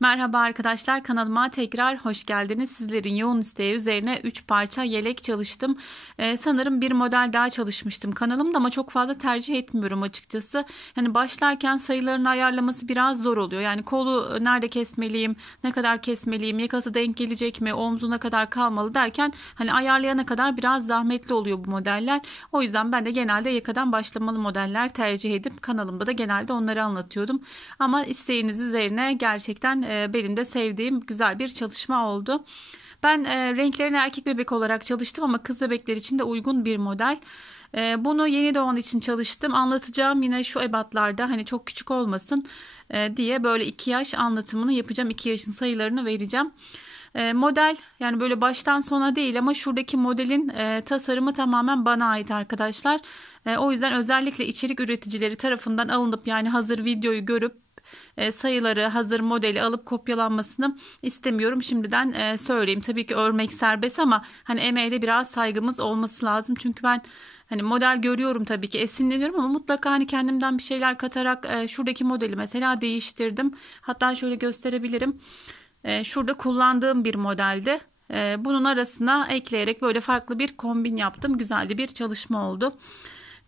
Merhaba arkadaşlar, kanalıma tekrar hoş geldiniz. Sizlerin yoğun isteği üzerine 3 parça yelek çalıştım. Sanırım bir model daha çalışmıştım kanalımda ama çok fazla tercih etmiyorum açıkçası. Yani başlarken sayılarını ayarlaması biraz zor oluyor. Yani kolu nerede kesmeliyim, ne kadar kesmeliyim, yakası denk gelecek mi, omzuna kadar kalmalı derken hani ayarlayana kadar biraz zahmetli oluyor bu modeller. O yüzden ben de genelde yakadan başlamalı modeller tercih edip kanalımda da genelde onları anlatıyordum. Ama isteğiniz üzerine gerçekten benim de sevdiğim güzel bir çalışma oldu. Ben renklerini erkek bebek olarak çalıştım ama kız bebekler için de uygun bir model. Bunu yeni doğan için çalıştım. Anlatacağım yine şu ebatlarda, hani çok küçük olmasın diye böyle 2 yaş anlatımını yapacağım. 2 yaşın sayılarını vereceğim. Model yani böyle baştan sona değil ama şuradaki modelin tasarımı tamamen bana ait arkadaşlar. O yüzden özellikle içerik üreticileri tarafından alınıp, yani hazır videoyu görüp sayıları, hazır modeli alıp kopyalanmasını istemiyorum. Şimdiden söyleyeyim. Tabii ki örmek serbest ama hani emeğe de biraz saygımız olması lazım. Çünkü ben hani model görüyorum, tabii ki esinleniyorum ama mutlaka hani kendimden bir şeyler katarak şuradaki modeli mesela değiştirdim. Hatta şöyle gösterebilirim. Şurada kullandığım bir modeldi. Bunun arasına ekleyerek böyle farklı bir kombin yaptım. Güzel de bir çalışma oldu.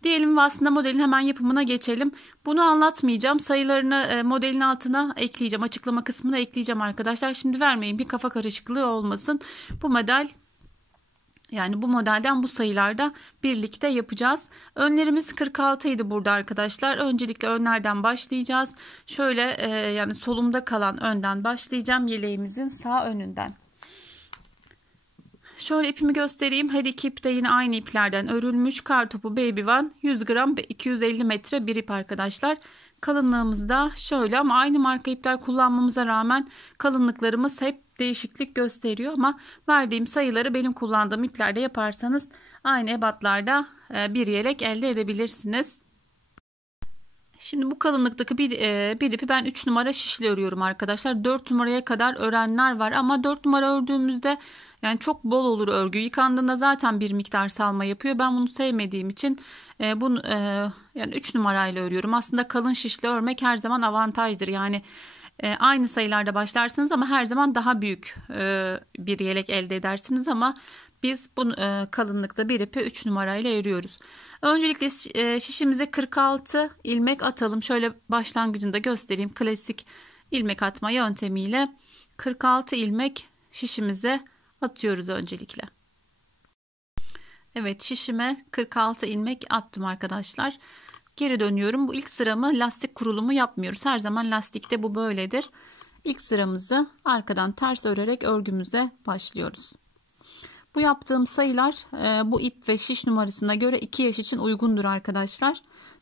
Diyelim ve aslında modelin hemen yapımına geçelim. Bunu anlatmayacağım. Sayılarını modelin altına ekleyeceğim. Açıklama kısmına ekleyeceğim arkadaşlar. Şimdi vermeyin, bir kafa karışıklığı olmasın. Bu model, yani bu modelden bu sayılarda birlikte yapacağız. Önlerimiz 46 idi burada arkadaşlar. Öncelikle önlerden başlayacağız. Şöyle yani solumda kalan önden başlayacağım. Yeleğimizin sağ önünden. Şöyle ipimi göstereyim. Her iki ip de yine aynı iplerden örülmüş. Kartopu Baby One 100 gram ve 250 metre bir ip arkadaşlar. Kalınlığımız da şöyle ama aynı marka ipler kullanmamıza rağmen kalınlıklarımız hep değişiklik gösteriyor. Ama verdiğim sayıları benim kullandığım iplerde yaparsanız aynı ebatlarda bir yelek elde edebilirsiniz. Şimdi bu kalınlıktaki bir ipi ben 3 numara şişle örüyorum arkadaşlar. 4 numaraya kadar örenler var ama 4 numara ördüğümüzde yani çok bol olur örgü. Yıkandığında zaten bir miktar salma yapıyor. Ben bunu sevmediğim için bunu yani 3 numarayla örüyorum. Aslında kalın şişle örmek her zaman avantajdır. Yani aynı sayılarda başlarsınız ama her zaman daha büyük bir yelek elde edersiniz ama biz bu kalınlıkta bir ipi 3 numarayla örüyoruz. Öncelikle şişimize 46 ilmek atalım. Şöyle başlangıcında göstereyim. Klasik ilmek atma yöntemiyle 46 ilmek şişimize atıyoruz öncelikle. Evet, şişime 46 ilmek attım arkadaşlar. Geri dönüyorum. Bu ilk sıramı lastik kurulumu yapmıyoruz. Her zaman lastikte bu böyledir. İlk sıramızı arkadan ters örerek örgümüze başlıyoruz. Bu yaptığım sayılar bu ip ve şiş numarasına göre 2 yaş için uygundur arkadaşlar.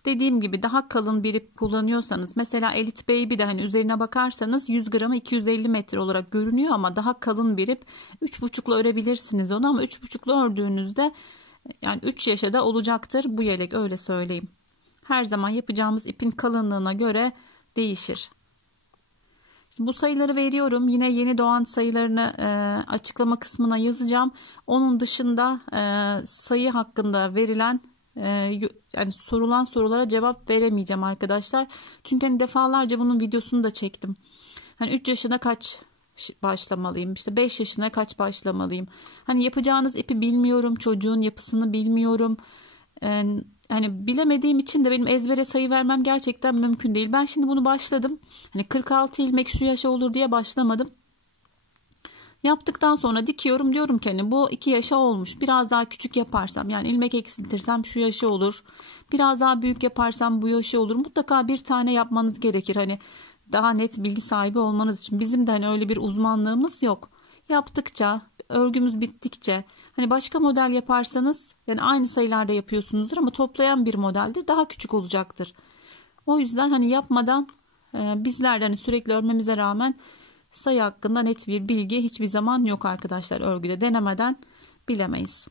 Dediğim gibi daha kalın bir ip kullanıyorsanız, mesela Elite Baby'de hani üzerine bakarsanız 100 gramı 250 metre olarak görünüyor ama daha kalın bir ip, 3,5'la örebilirsiniz onu ama 3,5'la ördüğünüzde yani 3 yaşa da olacaktır bu yelek, öyle söyleyeyim. Her zaman yapacağımız ipin kalınlığına göre değişir. Bu sayıları veriyorum. Yine yeni doğan sayılarını açıklama kısmına yazacağım. Onun dışında sayı hakkında verilen yani sorulan sorulara cevap veremeyeceğim arkadaşlar. Çünkü hani defalarca bunun videosunu da çektim. Hani 3 yaşına kaç başlamalıyım? İşte 5 yaşına kaç başlamalıyım? Hani yapacağınız ipi bilmiyorum. Çocuğun yapısını bilmiyorum. Hani bilemediğim için de benim ezbere sayı vermem gerçekten mümkün değil. Ben şimdi bunu başladım. Hani 46 ilmek şu yaşa olur diye başlamadım. Yaptıktan sonra dikiyorum, diyorum ki hani bu 2 yaşa olmuş. Biraz daha küçük yaparsam, yani ilmek eksiltirsem şu yaşa olur. Biraz daha büyük yaparsam bu yaşa olur. Mutlaka bir tane yapmanız gerekir. Hani daha net bilgi sahibi olmanız için. Bizim de hani öyle bir uzmanlığımız yok. Yaptıkça, örgümüz bittikçe, hani başka model yaparsanız yani aynı sayılarda yapıyorsunuzdur ama toplayan bir modeldir, daha küçük olacaktır. O yüzden hani yapmadan bizler de hani sürekli örmemize rağmen sayı hakkında net bir bilgi hiçbir zaman yok arkadaşlar. Örgüde denemeden bilemeyiz.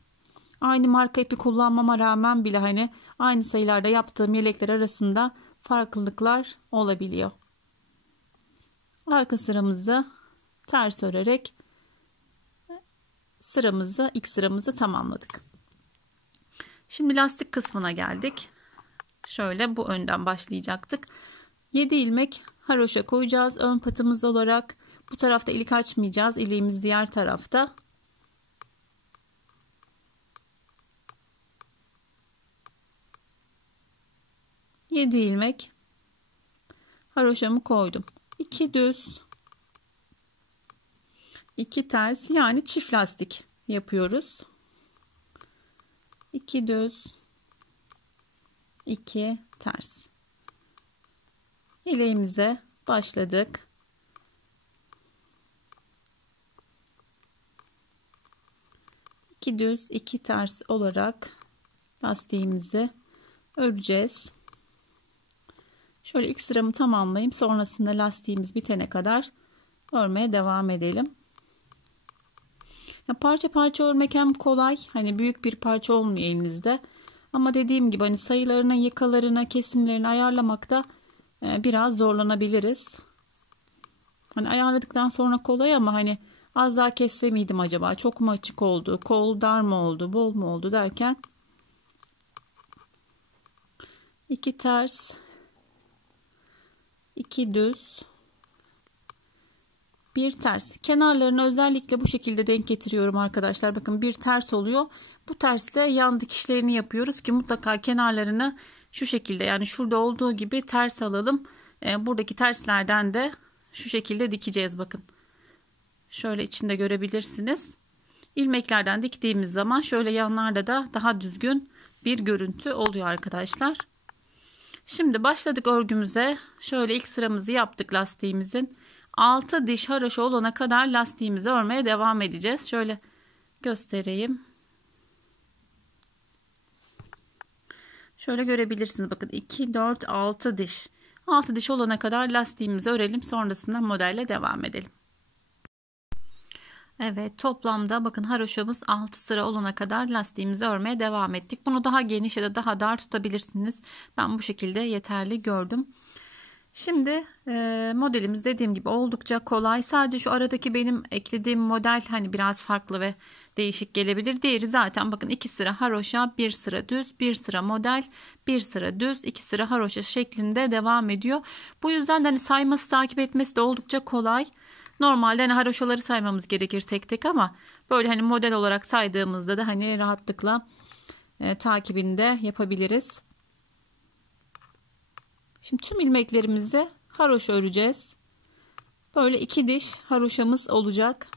Aynı marka ipi kullanmama rağmen bile hani aynı sayılarda yaptığım yelekler arasında farklılıklar olabiliyor. Arka sıramızı ters örerek ilk sıramızı tamamladık. Şimdi lastik kısmına geldik. Şöyle bu önden başlayacaktık. 7 ilmek haroşa koyacağız ön patımız olarak. Bu tarafta ilik açmayacağız. İliğimiz diğer tarafta. Yedi ilmek haroşamı koydum. 2 düz, 2 ters, yani çift lastik yapıyoruz. 2 düz, 2 ters. İleğimize başladık. İki düz, 2 ters olarak lastiğimizi öreceğiz. Şöyle ilk sıramı tamamlayayım. Sonrasında lastiğimiz bitene kadar örmeye devam edelim. Ya parça parça örmek hem kolay, hani büyük bir parça olmuyor elinizde. Ama dediğim gibi hani sayılarına, yakalarına, kesimlerini ayarlamakta biraz zorlanabiliriz. Hani ayarladıktan sonra kolay ama hani az daha kesse miydim acaba? Çok mu açık oldu? Kol dar mı oldu? Bol mu oldu derken 2 ters, 2 düz, 1 ters. Kenarlarını özellikle bu şekilde denk getiriyorum arkadaşlar. Bakın bir ters oluyor. Bu tersle yan dikişlerini yapıyoruz ki mutlaka kenarlarını şu şekilde, yani şurada olduğu gibi ters alalım. Buradaki terslerden de şu şekilde dikeceğiz. Bakın. Şöyle içinde görebilirsiniz. İlmeklerden diktiğimiz zaman şöyle yanlarda da daha düzgün bir görüntü oluyor arkadaşlar. Şimdi başladık örgümüze. Şöyle ilk sıramızı yaptık lastiğimizin. 6 diş haroşa olana kadar lastiğimizi örmeye devam edeceğiz. Şöyle göstereyim. Şöyle görebilirsiniz. Bakın 2, 4, 6 diş. 6 diş olana kadar lastiğimizi örelim. Sonrasında modelle devam edelim. Evet, toplamda bakın haroşamız 6 sıra olana kadar lastiğimizi örmeye devam ettik. Bunu daha geniş ya da daha dar tutabilirsiniz. Ben bu şekilde yeterli gördüm. Şimdi modelimiz dediğim gibi oldukça kolay. Sadece şu aradaki benim eklediğim model hani biraz farklı ve değişik gelebilir. Diğeri zaten bakın 2 sıra haroşa, 1 sıra düz, 1 sıra model, 1 sıra düz, 2 sıra haroşa şeklinde devam ediyor. Bu yüzden de hani sayması, takip etmesi de oldukça kolay. Normalde hani haroşaları saymamız gerekir tek tek ama böyle hani model olarak saydığımızda da hani rahatlıkla takibini de yapabiliriz. Şimdi tüm ilmeklerimizi haroşa öreceğiz. Böyle 2 diş haroşamız olacak.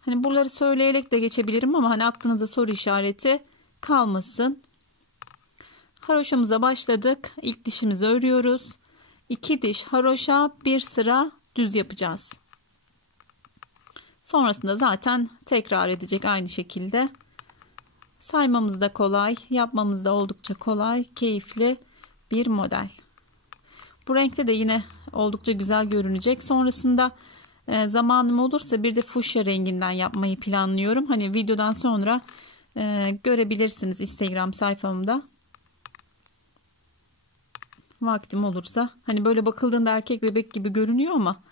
Hani buraları söyleyerek de geçebilirim ama hani aklınıza soru işareti kalmasın. Haroşamıza başladık. İlk dişimizi örüyoruz. 2 diş haroşa, 1 sıra düz yapacağız. Sonrasında zaten tekrar edecek aynı şekilde. Saymamız da kolay, yapmamız da oldukça kolay, keyifli bir model. Bu renkte de yine oldukça güzel görünecek. Sonrasında zamanım olursa bir de fuşya renginden yapmayı planlıyorum. Hani videodan sonra görebilirsiniz Instagram sayfamda. Vaktim olursa. Hani böyle bakıldığında erkek bebek gibi görünüyor ama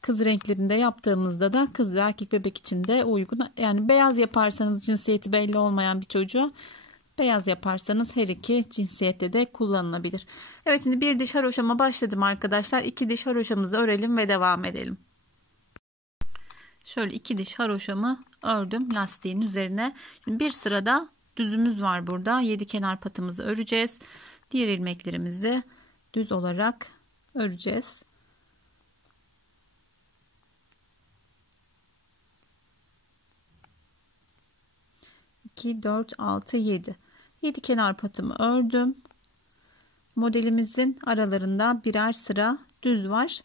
kız renklerinde yaptığımızda da kız ve erkek bebek için de uygun. Yani beyaz yaparsanız cinsiyeti belli olmayan bir çocuğa, beyaz yaparsanız her iki cinsiyette de kullanılabilir. Evet, şimdi bir diş haroşama başladım arkadaşlar. 2 diş haroşamızı örelim ve devam edelim. Şöyle 2 diş haroşamı ördüm lastiğin üzerine. Şimdi bir sırada düzümüz var burada. 7 kenar patımızı öreceğiz. Diğer ilmeklerimizi düz olarak öreceğiz. 2, 4, 6, 7. 7 kenar patımı ördüm. Modelimizin aralarında birer sıra düz var.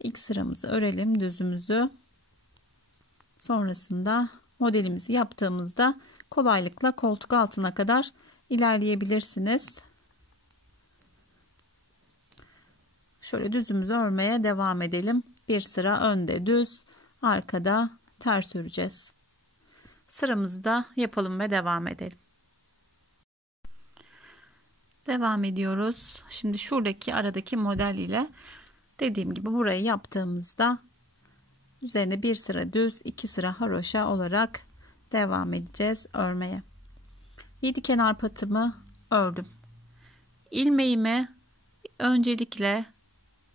İlk sıramızı örelim, düzümüzü. Sonrasında modelimizi yaptığımızda kolaylıkla koltuk altına kadar ilerleyebilirsiniz. Şöyle düzümüzü örmeye devam edelim. Bir sıra önde düz, arkada ters öreceğiz. Sıramızı da yapalım ve devam edelim. Devam ediyoruz. Şimdi şuradaki aradaki model ile dediğim gibi burayı yaptığımızda üzerine bir sıra düz, 2 sıra haroşa olarak devam edeceğiz örmeye. 7 kenar patımı ördüm. İlmeğimi öncelikle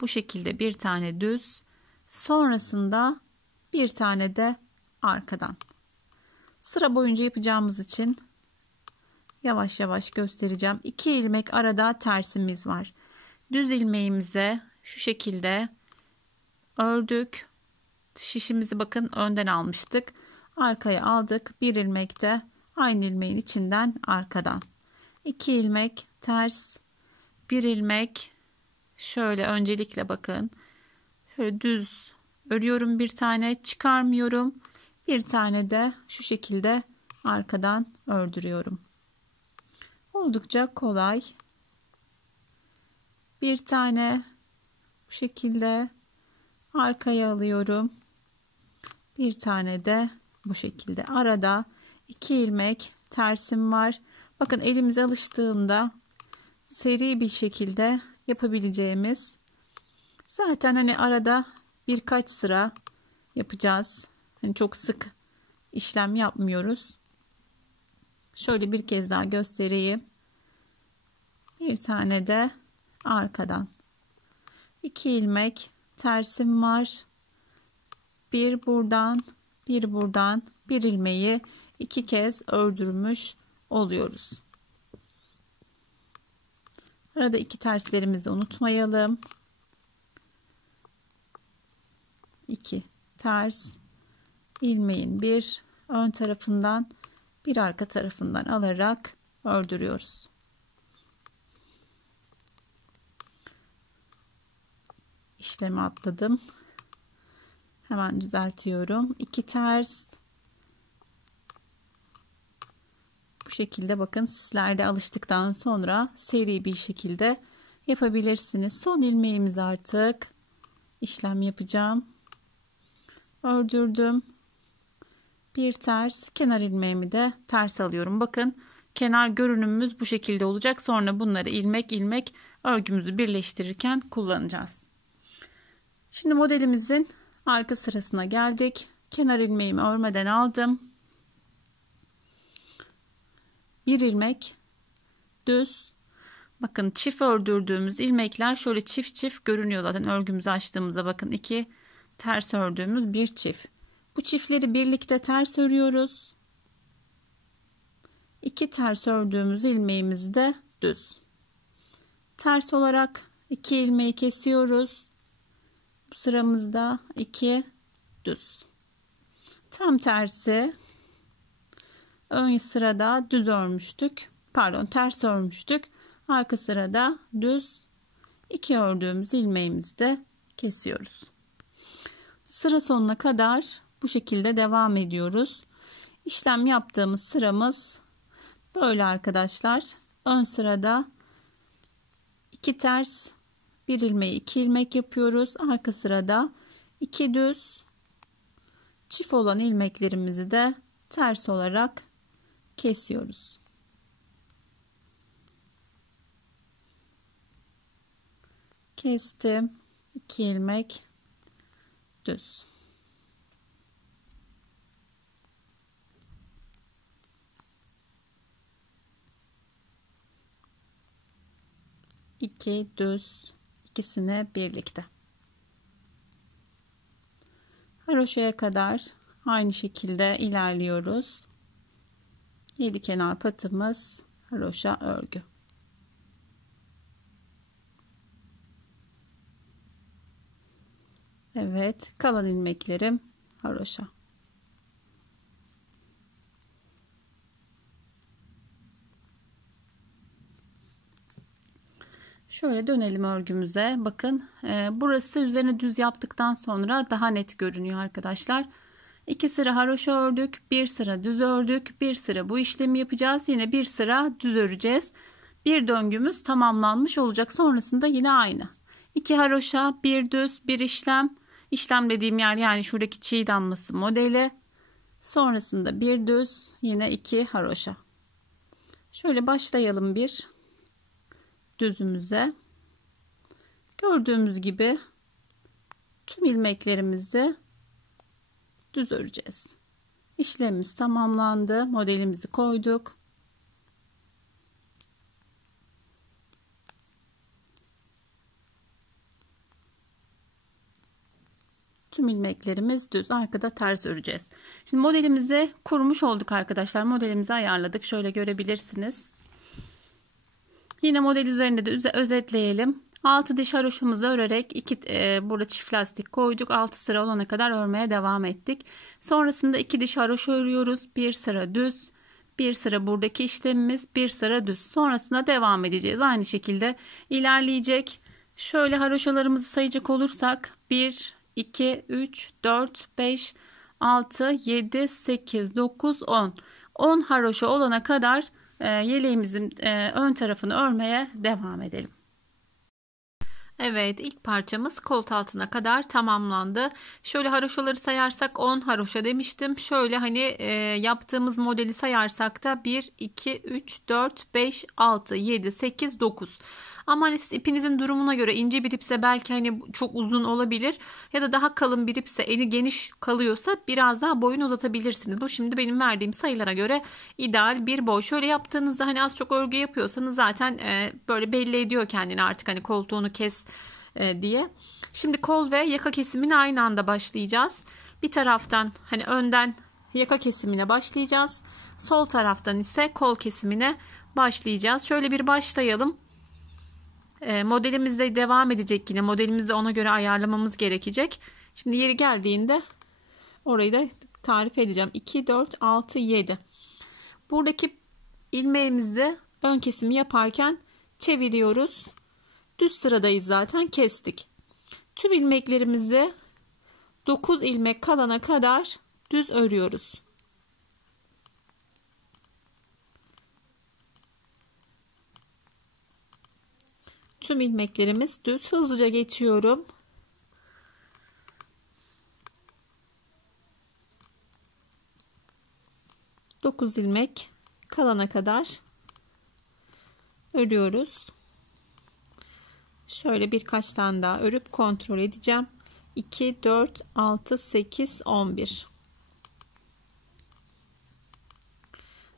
Bu şekilde bir tane düz, sonrasında bir tane de arkadan. Sıra boyunca yapacağımız için yavaş yavaş göstereceğim. 2 ilmek arada tersimiz var. Düz ilmeğimize şu şekilde ördük. Şişimizi bakın önden almıştık. Arkaya aldık. Bir ilmek de aynı ilmeğin içinden arkadan. 2 ilmek ters, bir ilmek şöyle öncelikle bakın. Şöyle düz örüyorum, bir tane çıkarmıyorum. Bir tane de şu şekilde arkadan ördürüyorum. Oldukça kolay. Bir tane bu şekilde arkaya alıyorum. Bir tane de bu şekilde. Arada 2 ilmek tersim var. Bakın elimize alıştığında seri bir şekilde yapabileceğimiz. Zaten hani arada birkaç sıra yapacağız. Hani çok sık işlem yapmıyoruz. Şöyle bir kez daha göstereyim. Bir tane de arkadan. 2 ilmek tersim var. Bir buradan, bir buradan, bir ilmeği 2 kez ördürmüş oluyoruz. Arada 2 terslerimizi unutmayalım. 2 ters, ilmeğin bir ön tarafından, bir arka tarafından alarak ördürüyoruz. İşlemi atladım. Hemen düzeltiyorum. 2 ters. Bu şekilde bakın, sizler de alıştıktan sonra seri bir şekilde yapabilirsiniz. Son ilmeğimiz artık işlem yapacağım. Ördürdüm. Bir ters, kenar ilmeğimi de ters alıyorum. Bakın kenar görünümümüz bu şekilde olacak. Sonra bunları ilmek ilmek örgümüzü birleştirirken kullanacağız. Şimdi modelimizin arka sırasına geldik. Kenar ilmeğimi örmeden aldım. Bir ilmek düz. Bakın çift ördürdüğümüz ilmekler şöyle çift çift görünüyor zaten örgümüzü açtığımızda. Bakın 2 ters ördüğümüz bir çift. Bu çiftleri birlikte ters örüyoruz. 2 ters ördüğümüz ilmeğimizi de düz. Ters olarak 2 ilmeği kesiyoruz. Bu sıramızda 2 düz. Tam tersi ön sırada düz örmüştük. Pardon, ters örmüştük. Arka sırada düz 2 ördüğümüz ilmeğimizi de kesiyoruz. Sıra sonuna kadar bu şekilde devam ediyoruz. İşlem yaptığımız sıramız böyle arkadaşlar. Ön sırada 2 ters, bir ilmeği 2 ilmek yapıyoruz. Arka sırada 2 düz, çift olan ilmeklerimizi de ters olarak kesiyoruz. Kestim. 2 ilmek düz. İki düz, ikisini birlikte. Haroşaya kadar aynı şekilde ilerliyoruz. 7 kenar patımız haroşa örgü. Evet, kalan ilmeklerim haroşa. Şöyle dönelim örgümüze. Bakın burası üzerine düz yaptıktan sonra daha net görünüyor arkadaşlar. 2 sıra haroşa ördük, bir sıra düz ördük, bir sıra bu işlemi yapacağız. Yine bir sıra düz öreceğiz. Bir döngümüz tamamlanmış olacak. Sonrasında yine aynı. 2 haroşa, bir düz, bir işlem. İşlem dediğim yer yani şuradaki çiğ damlası modeli. Sonrasında bir düz, yine 2 haroşa. Şöyle başlayalım bir düzümüze. Gördüğümüz gibi tüm ilmeklerimizi düz öreceğiz. İşlemimiz tamamlandı. Modelimizi koyduk. Tüm ilmeklerimiz düz. Arkada ters öreceğiz. Şimdi modelimizi kurmuş olduk arkadaşlar. Modelimizi ayarladık. Şöyle görebilirsiniz. Yine model üzerinde de özetleyelim. 6 diş haroşamızı örerek burada çift lastik koyduk. 6 sıra olana kadar örmeye devam ettik. Sonrasında 2 diş haroşa örüyoruz. 1 sıra düz. 1 sıra buradaki işlemimiz. 1 sıra düz. Sonrasında devam edeceğiz. Aynı şekilde ilerleyecek. Şöyle haroşalarımızı sayacak olursak 1, 2, 3, 4, 5, 6, 7, 8, 9, 10. 10 haroşa olana kadar yeleğimizin ön tarafını örmeye devam edelim. Evet, ilk parçamız kolt altına kadar tamamlandı. Şöyle haroşaları sayarsak 10 haroşa demiştim. Şöyle hani yaptığımız modeli sayarsak da 1, 2, 3, 4, 5, 6, 7, 8, 9. Ama hani siz ipinizin durumuna göre ince bir ipse belki hani çok uzun olabilir. Ya da daha kalın bir ipse eli geniş kalıyorsa biraz daha boyunu uzatabilirsiniz. Bu şimdi benim verdiğim sayılara göre ideal bir boy. Şöyle yaptığınızda hani az çok örgü yapıyorsanız zaten böyle belli ediyor kendini artık hani koltuğunu kes diye. Şimdi kol ve yaka kesimine aynı anda başlayacağız. Bir taraftan hani önden yaka kesimine başlayacağız. Sol taraftan ise kol kesimine başlayacağız. Şöyle bir başlayalım. Modelimizde devam edecek yine. Modelimizi ona göre ayarlamamız gerekecek. Şimdi yeri geldiğinde orayı da tarif edeceğim. 2, 4, 6, 7. Buradaki ilmeğimizi ön kesimi yaparken çeviriyoruz. Düz sıradayız zaten, kestik. Tüm ilmeklerimizi 9 ilmek kalana kadar düz örüyoruz. Tüm ilmeklerimiz düz. Hızlıca geçiyorum. Dokuz ilmek kalana kadar örüyoruz. Şöyle birkaç tane daha örüp kontrol edeceğim. 2, 4, 6, 8, 11.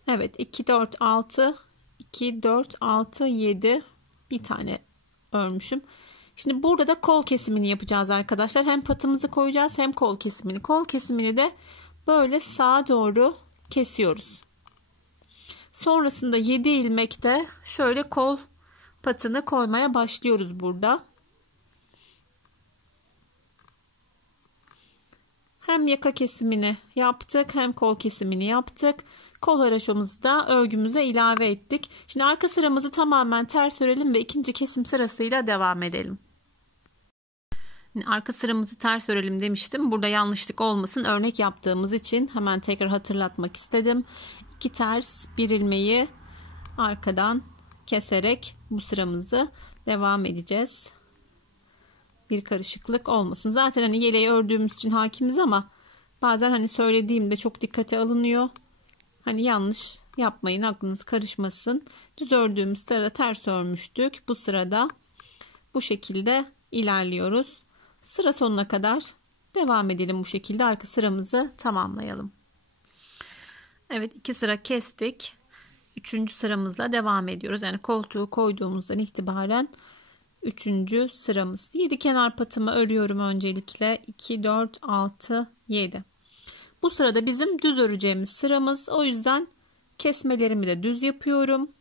Evet, 2, 4, 6, 2, 4, 6, 7. Bir tane örmüşüm. Şimdi burada da kol kesimini yapacağız arkadaşlar. Hem patımızı koyacağız hem kol kesimini. Kol kesimini de böyle sağa doğru kesiyoruz. Sonrasında 7 ilmekte şöyle kol patını koymaya başlıyoruz burada. Hem yaka kesimini yaptık hem kol kesimini yaptık. Kol haroşamızı da örgümüze ilave ettik. Şimdi arka sıramızı tamamen ters örelim ve ikinci kesim sırasıyla devam edelim. Arka sıramızı ters örelim demiştim. Burada yanlışlık olmasın. Örnek yaptığımız için hemen tekrar hatırlatmak istedim. 2 ters, bir ilmeği arkadan keserek bu sıramızı devam edeceğiz. Bir karışıklık olmasın. Zaten hani yeleği ördüğümüz için hakimiz ama bazen hani söylediğimde çok dikkate alınıyor. Hani yanlış yapmayın, aklınız karışmasın. Düz ördüğümüz sıra ters örmüştük. Bu sırada bu şekilde ilerliyoruz. Sıra sonuna kadar devam edelim bu şekilde. Arka sıramızı tamamlayalım. Evet, 2 sıra kestik. 3. sıramızla devam ediyoruz. Yani koltuğu koyduğumuzdan itibaren 3. sıramız. 7 kenar patımı örüyorum öncelikle. 2, 4, 6, 7. Bu sırada bizim düz öreceğimiz sıramız. O yüzden kesmelerimi de düz yapıyorum.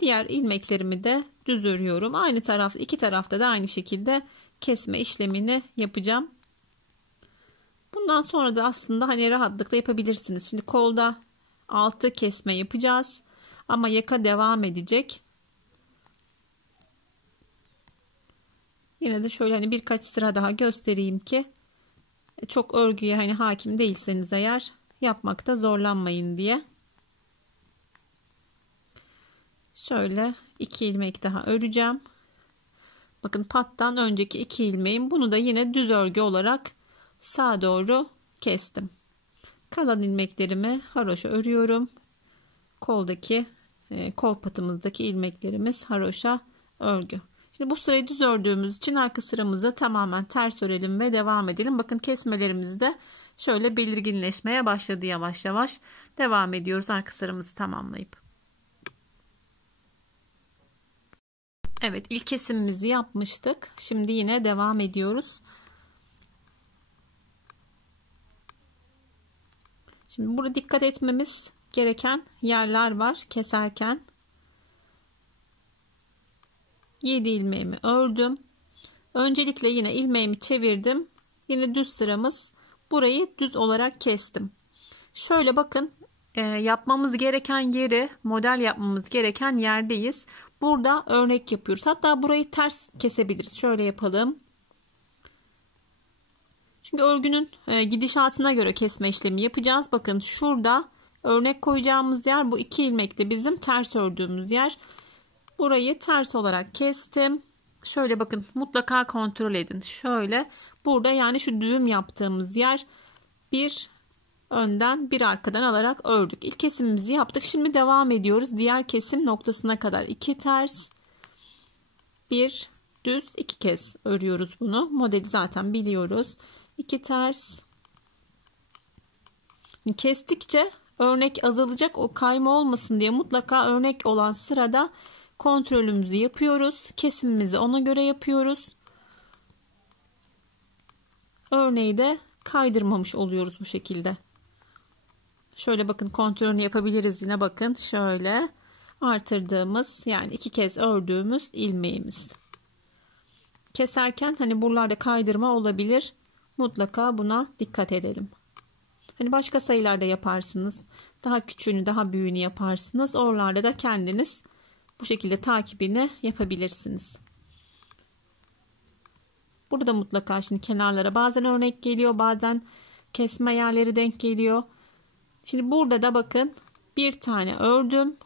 Diğer ilmeklerimi de düz örüyorum. Aynı tarafta, iki tarafta da aynı şekilde kesme işlemini yapacağım. Bundan sonra da aslında hani rahatlıkla yapabilirsiniz. Şimdi kolda 6 kesme yapacağız. Ama yaka devam edecek. Yine de şöyle hani birkaç sıra daha göstereyim ki çok örgüye hani hakim değilseniz eğer yapmakta zorlanmayın diye. Şöyle 2 ilmek daha öreceğim. Bakın pattan önceki 2 ilmeğim. Bunu da yine düz örgü olarak sağa doğru kestim. Kalan ilmeklerimi haroşa örüyorum. Koldaki kol patımızdaki ilmeklerimiz haroşa örgü. Şimdi bu sırayı düz ördüğümüz için arka sıramızı tamamen ters örelim ve devam edelim. Bakın kesmelerimiz de şöyle belirginleşmeye başladı yavaş yavaş. Devam ediyoruz arka sıramızı tamamlayıp. Evet, ilk kesimimizi yapmıştık. Şimdi yine devam ediyoruz. Şimdi burada dikkat etmemiz gereken yerler var keserken. 7 ilmeğimi ördüm. Öncelikle yine ilmeğimi çevirdim. Yine düz sıramız. Burayı düz olarak kestim. Şöyle bakın, yapmamız gereken yeri, model yapmamız gereken yerdeyiz. Burada örnek yapıyoruz. Hatta burayı ters kesebiliriz. Şöyle yapalım. Çünkü örgünün gidişatına göre kesme işlemi yapacağız. Bakın şurada örnek koyacağımız yer, bu 2 ilmek de bizim ters ördüğümüz yer. Burayı ters olarak kestim. Şöyle bakın, mutlaka kontrol edin. Şöyle burada, yani şu düğüm yaptığımız yer, bir önden bir arkadan alarak ördük. İlk kesimimizi yaptık. Şimdi devam ediyoruz. Diğer kesim noktasına kadar 2 ters, 1 düz, 2 kez örüyoruz bunu. Modeli zaten biliyoruz. 2 ters. Kestikçe örnek azalacak. O kayma olmasın diye mutlaka örnek olan sırada kontrolümüzü yapıyoruz. Kesimimizi ona göre yapıyoruz. Örneği de kaydırmamış oluyoruz bu şekilde. Şöyle bakın, kontrolünü yapabiliriz yine. Bakın şöyle artırdığımız, yani 2 kez ördüğümüz ilmeğimiz. Keserken hani buralarda kaydırma olabilir. Mutlaka buna dikkat edelim. Hani başka sayılarda yaparsınız. Daha küçüğünü, daha büyüğünü yaparsınız. Oralarda da kendiniz bu şekilde takibini yapabilirsiniz. Burada mutlaka şimdi kenarlara bazen örnek geliyor, bazen kesme yerleri denk geliyor. Şimdi burada da bakın, bir tane ördüm.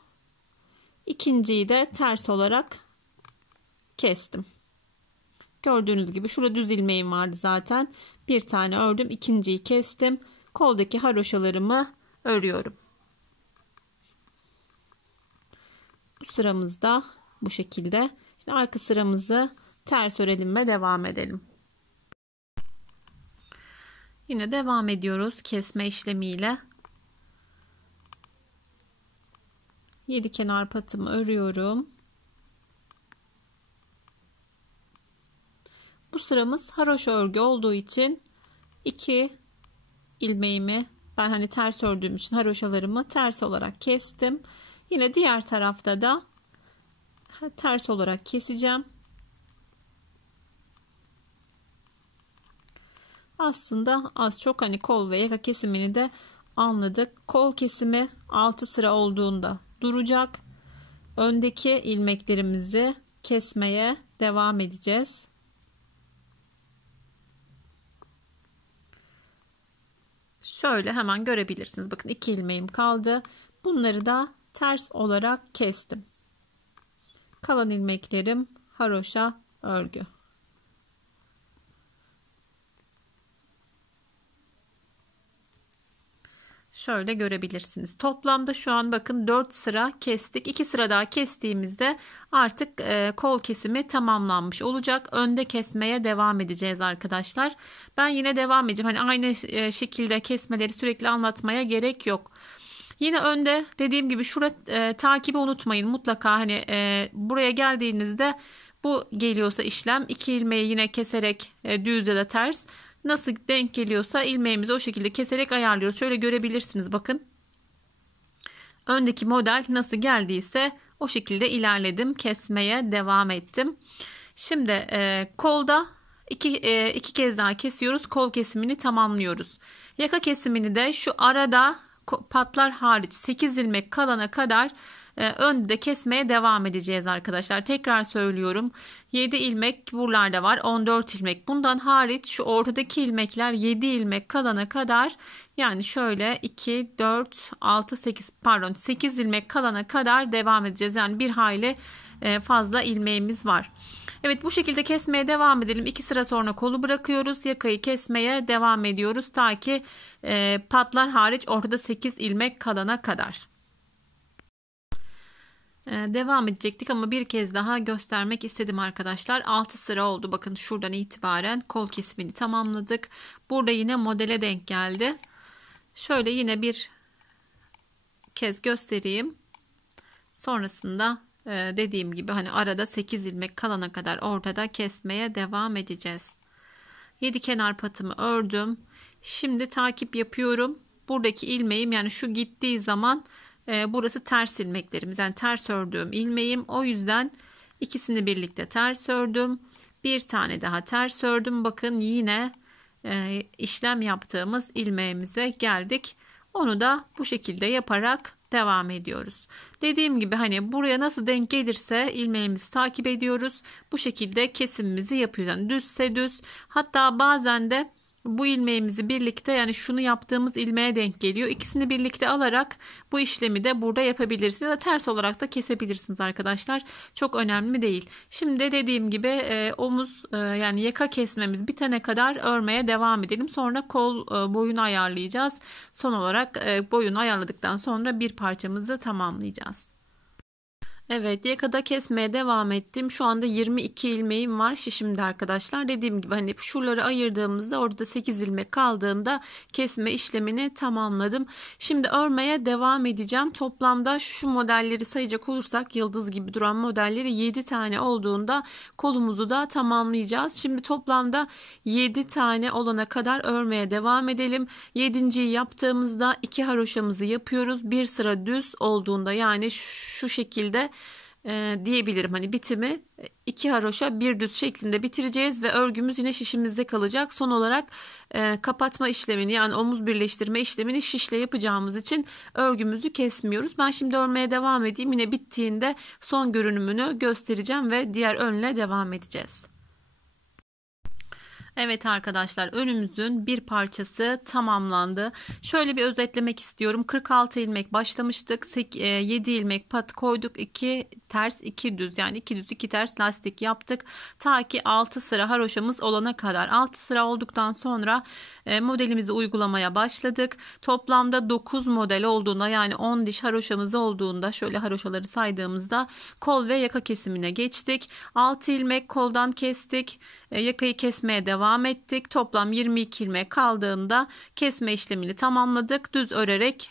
İkinciyi de ters olarak kestim. Gördüğünüz gibi şurada düz ilmeğim vardı zaten. Bir tane ördüm, ikinciyi kestim. Koldaki haroşalarımı örüyorum. Bu sıramızda bu şekilde. Şimdi arka sıramızı ters örelim ve devam edelim. Yine devam ediyoruz kesme işlemiyle. 7 kenar patımı örüyorum. Bu sıramız haroşa örgü olduğu için 2 ilmeğimi, ben hani ters ördüğüm için haroşalarımı ters olarak kestim. Yine diğer tarafta da ters olarak keseceğim. Aslında az çok hani kol ve yaka kesimini de anladık. Kol kesimi 6 sıra olduğunda duracak. Öndeki ilmeklerimizi kesmeye devam edeceğiz. Şöyle hemen görebilirsiniz. Bakın 2 ilmeğim kaldı. Bunları da ters olarak kestim. Kalan ilmeklerim haroşa örgü. Şöyle görebilirsiniz. Toplamda şu an bakın 4 sıra kestik. 2 sıra daha kestiğimizde artık kol kesimi tamamlanmış olacak. Önde kesmeye devam edeceğiz arkadaşlar. Ben yine devam edeceğim. Hani aynı şekilde kesmeleri sürekli anlatmaya gerek yok. Yine önde dediğim gibi takibi unutmayın. Mutlaka hani buraya geldiğinizde bu geliyorsa işlem 2 ilmeği yine keserek düz ya da ters, nasıl denk geliyorsa ilmeğimizi o şekilde keserek ayarlıyoruz. Şöyle görebilirsiniz bakın. Öndeki model nasıl geldiyse o şekilde ilerledim. Kesmeye devam ettim. Şimdi kolda iki kez daha kesiyoruz. Kol kesimini tamamlıyoruz. Yaka kesimini de şu arada patlar hariç 8 ilmek kalana kadar önde kesmeye devam edeceğiz arkadaşlar. Tekrar söylüyorum. 7 ilmek buralarda var. 14 ilmek. Bundan hariç şu ortadaki ilmekler 7 ilmek kalana kadar, yani şöyle 2, 4, 6, 8 ilmek kalana kadar devam edeceğiz. Yani bir hayli fazla ilmeğimiz var. Evet, bu şekilde kesmeye devam edelim. 2 sıra sonra kolu bırakıyoruz. Yakayı kesmeye devam ediyoruz. Ta ki patlar hariç ortada 8 ilmek kalana kadar. Devam edecektik ama bir kez daha göstermek istedim arkadaşlar. 6 sıra oldu. Bakın şuradan itibaren kol kesimini tamamladık. Burada yine modele denk geldi. Şöyle yine bir kez göstereyim. Sonrasında dediğim gibi hani arada 8 ilmek kalana kadar ortada kesmeye devam edeceğiz. 7 kenar patımı ördüm. Şimdi takip yapıyorum. buradaki ilmeğim, yani şu gittiği zaman burası ters ilmeklerimiz, yani ters ördüğüm ilmeğim. O yüzden ikisini birlikte ters ördüm. Bir tane daha ters ördüm. Bakın yine işlem yaptığımız ilmeğimize geldik. Onu da bu şekilde yaparak devam ediyoruz. Dediğim gibi hani buraya nasıl denk gelirse ilmeğimizi takip ediyoruz. Bu şekilde kesimimizi yapıyoruz. Yani düzse düz, hatta bazen de bu ilmeğimizi birlikte, yani şunu yaptığımız ilmeğe denk geliyor. İkisini birlikte alarak bu işlemi de burada yapabilirsiniz. Ya da ters olarak da kesebilirsiniz arkadaşlar. Çok önemli değil. Şimdi dediğim gibi omuz yani yaka kesmemiz bitene kadar örmeye devam edelim. Sonra kol boyunu ayarlayacağız. Son olarak boyunu ayarladıktan sonra bir parçamızı tamamlayacağız. Evet, yakada kesmeye devam ettim. Şu anda 22 ilmeğim var şişimde arkadaşlar. Dediğim gibi hani şuraları ayırdığımızda orada 8 ilmek kaldığında kesme işlemini tamamladım. Şimdi örmeye devam edeceğim. Toplamda şu modelleri sayacak olursak, yıldız gibi duran modelleri 7 tane olduğunda kolumuzu da tamamlayacağız. Şimdi toplamda 7 tane olana kadar örmeye devam edelim. 7.'yi yaptığımızda 2 haroşamızı yapıyoruz. Bir sıra düz olduğunda, yani şu şekilde diyebilirim, hani bitimi 2 haroşa bir düz şeklinde bitireceğiz ve örgümüz yine şişimizde kalacak. Son olarak kapatma işlemini, yani omuz birleştirme işlemini şişle yapacağımız için örgümüzü kesmiyoruz. Ben şimdi örmeye devam edeyim, yine bittiğinde son görünümünü göstereceğim ve diğer önle devam edeceğiz. Evet arkadaşlar, önümüzün bir parçası tamamlandı. Şöyle bir özetlemek istiyorum. 46 ilmek başlamıştık. 7 ilmek pat koyduk. 2 ters 2 düz, yani 2 düz 2 ters lastik yaptık. Ta ki 6 sıra haroşamız olana kadar. 6 sıra olduktan sonra modelimizi uygulamaya başladık. Toplamda 9 model olduğunda, yani 10 diş haroşamız olduğunda, şöyle haroşaları saydığımızda kol ve yaka kesimine geçtik. 6 ilmek koldan kestik. Yakayı kesmeye devam ettik. Toplam 22 ilmek kaldığında kesme işlemini tamamladık. Düz örerek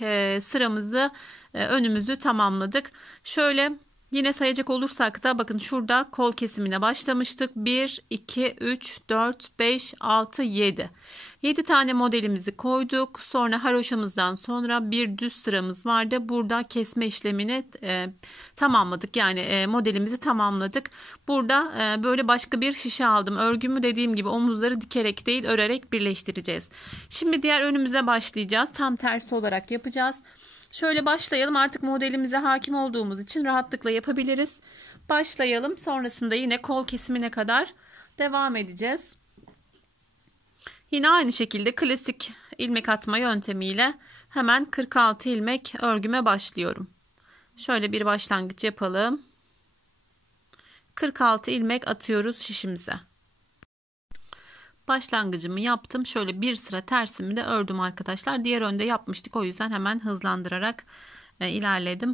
sıramızı önümüzü tamamladık. Şöyle yine sayacak olursak da bakın, şurada kol kesimine başlamıştık. 1, 2, 3, 4, 5, 6, 7. 7 tane modelimizi koyduk. Sonra haroşamızdan sonra bir düz sıramız vardı. Burada kesme işlemini tamamladık. Yani modelimizi tamamladık. Burada böyle başka bir şişe aldım. Örgümü dediğim gibi omuzları dikerek değil, örerek birleştireceğiz. Şimdi diğer önümüze başlayacağız. Tam tersi olarak yapacağız. Şöyle başlayalım. Artık modelimize hakim olduğumuz için rahatlıkla yapabiliriz. Başlayalım. Sonrasında yine kol kesimine kadar devam edeceğiz. Yine aynı şekilde klasik ilmek atma yöntemiyle hemen 46 ilmek örgüme başlıyorum. Şöyle bir başlangıç yapalım. 46 ilmek atıyoruz şişimize. Başlangıcımı yaptım. Şöyle bir sıra tersimi de ördüm arkadaşlar. Diğer önde yapmıştık, o yüzden hemen hızlandırarak ilerledim.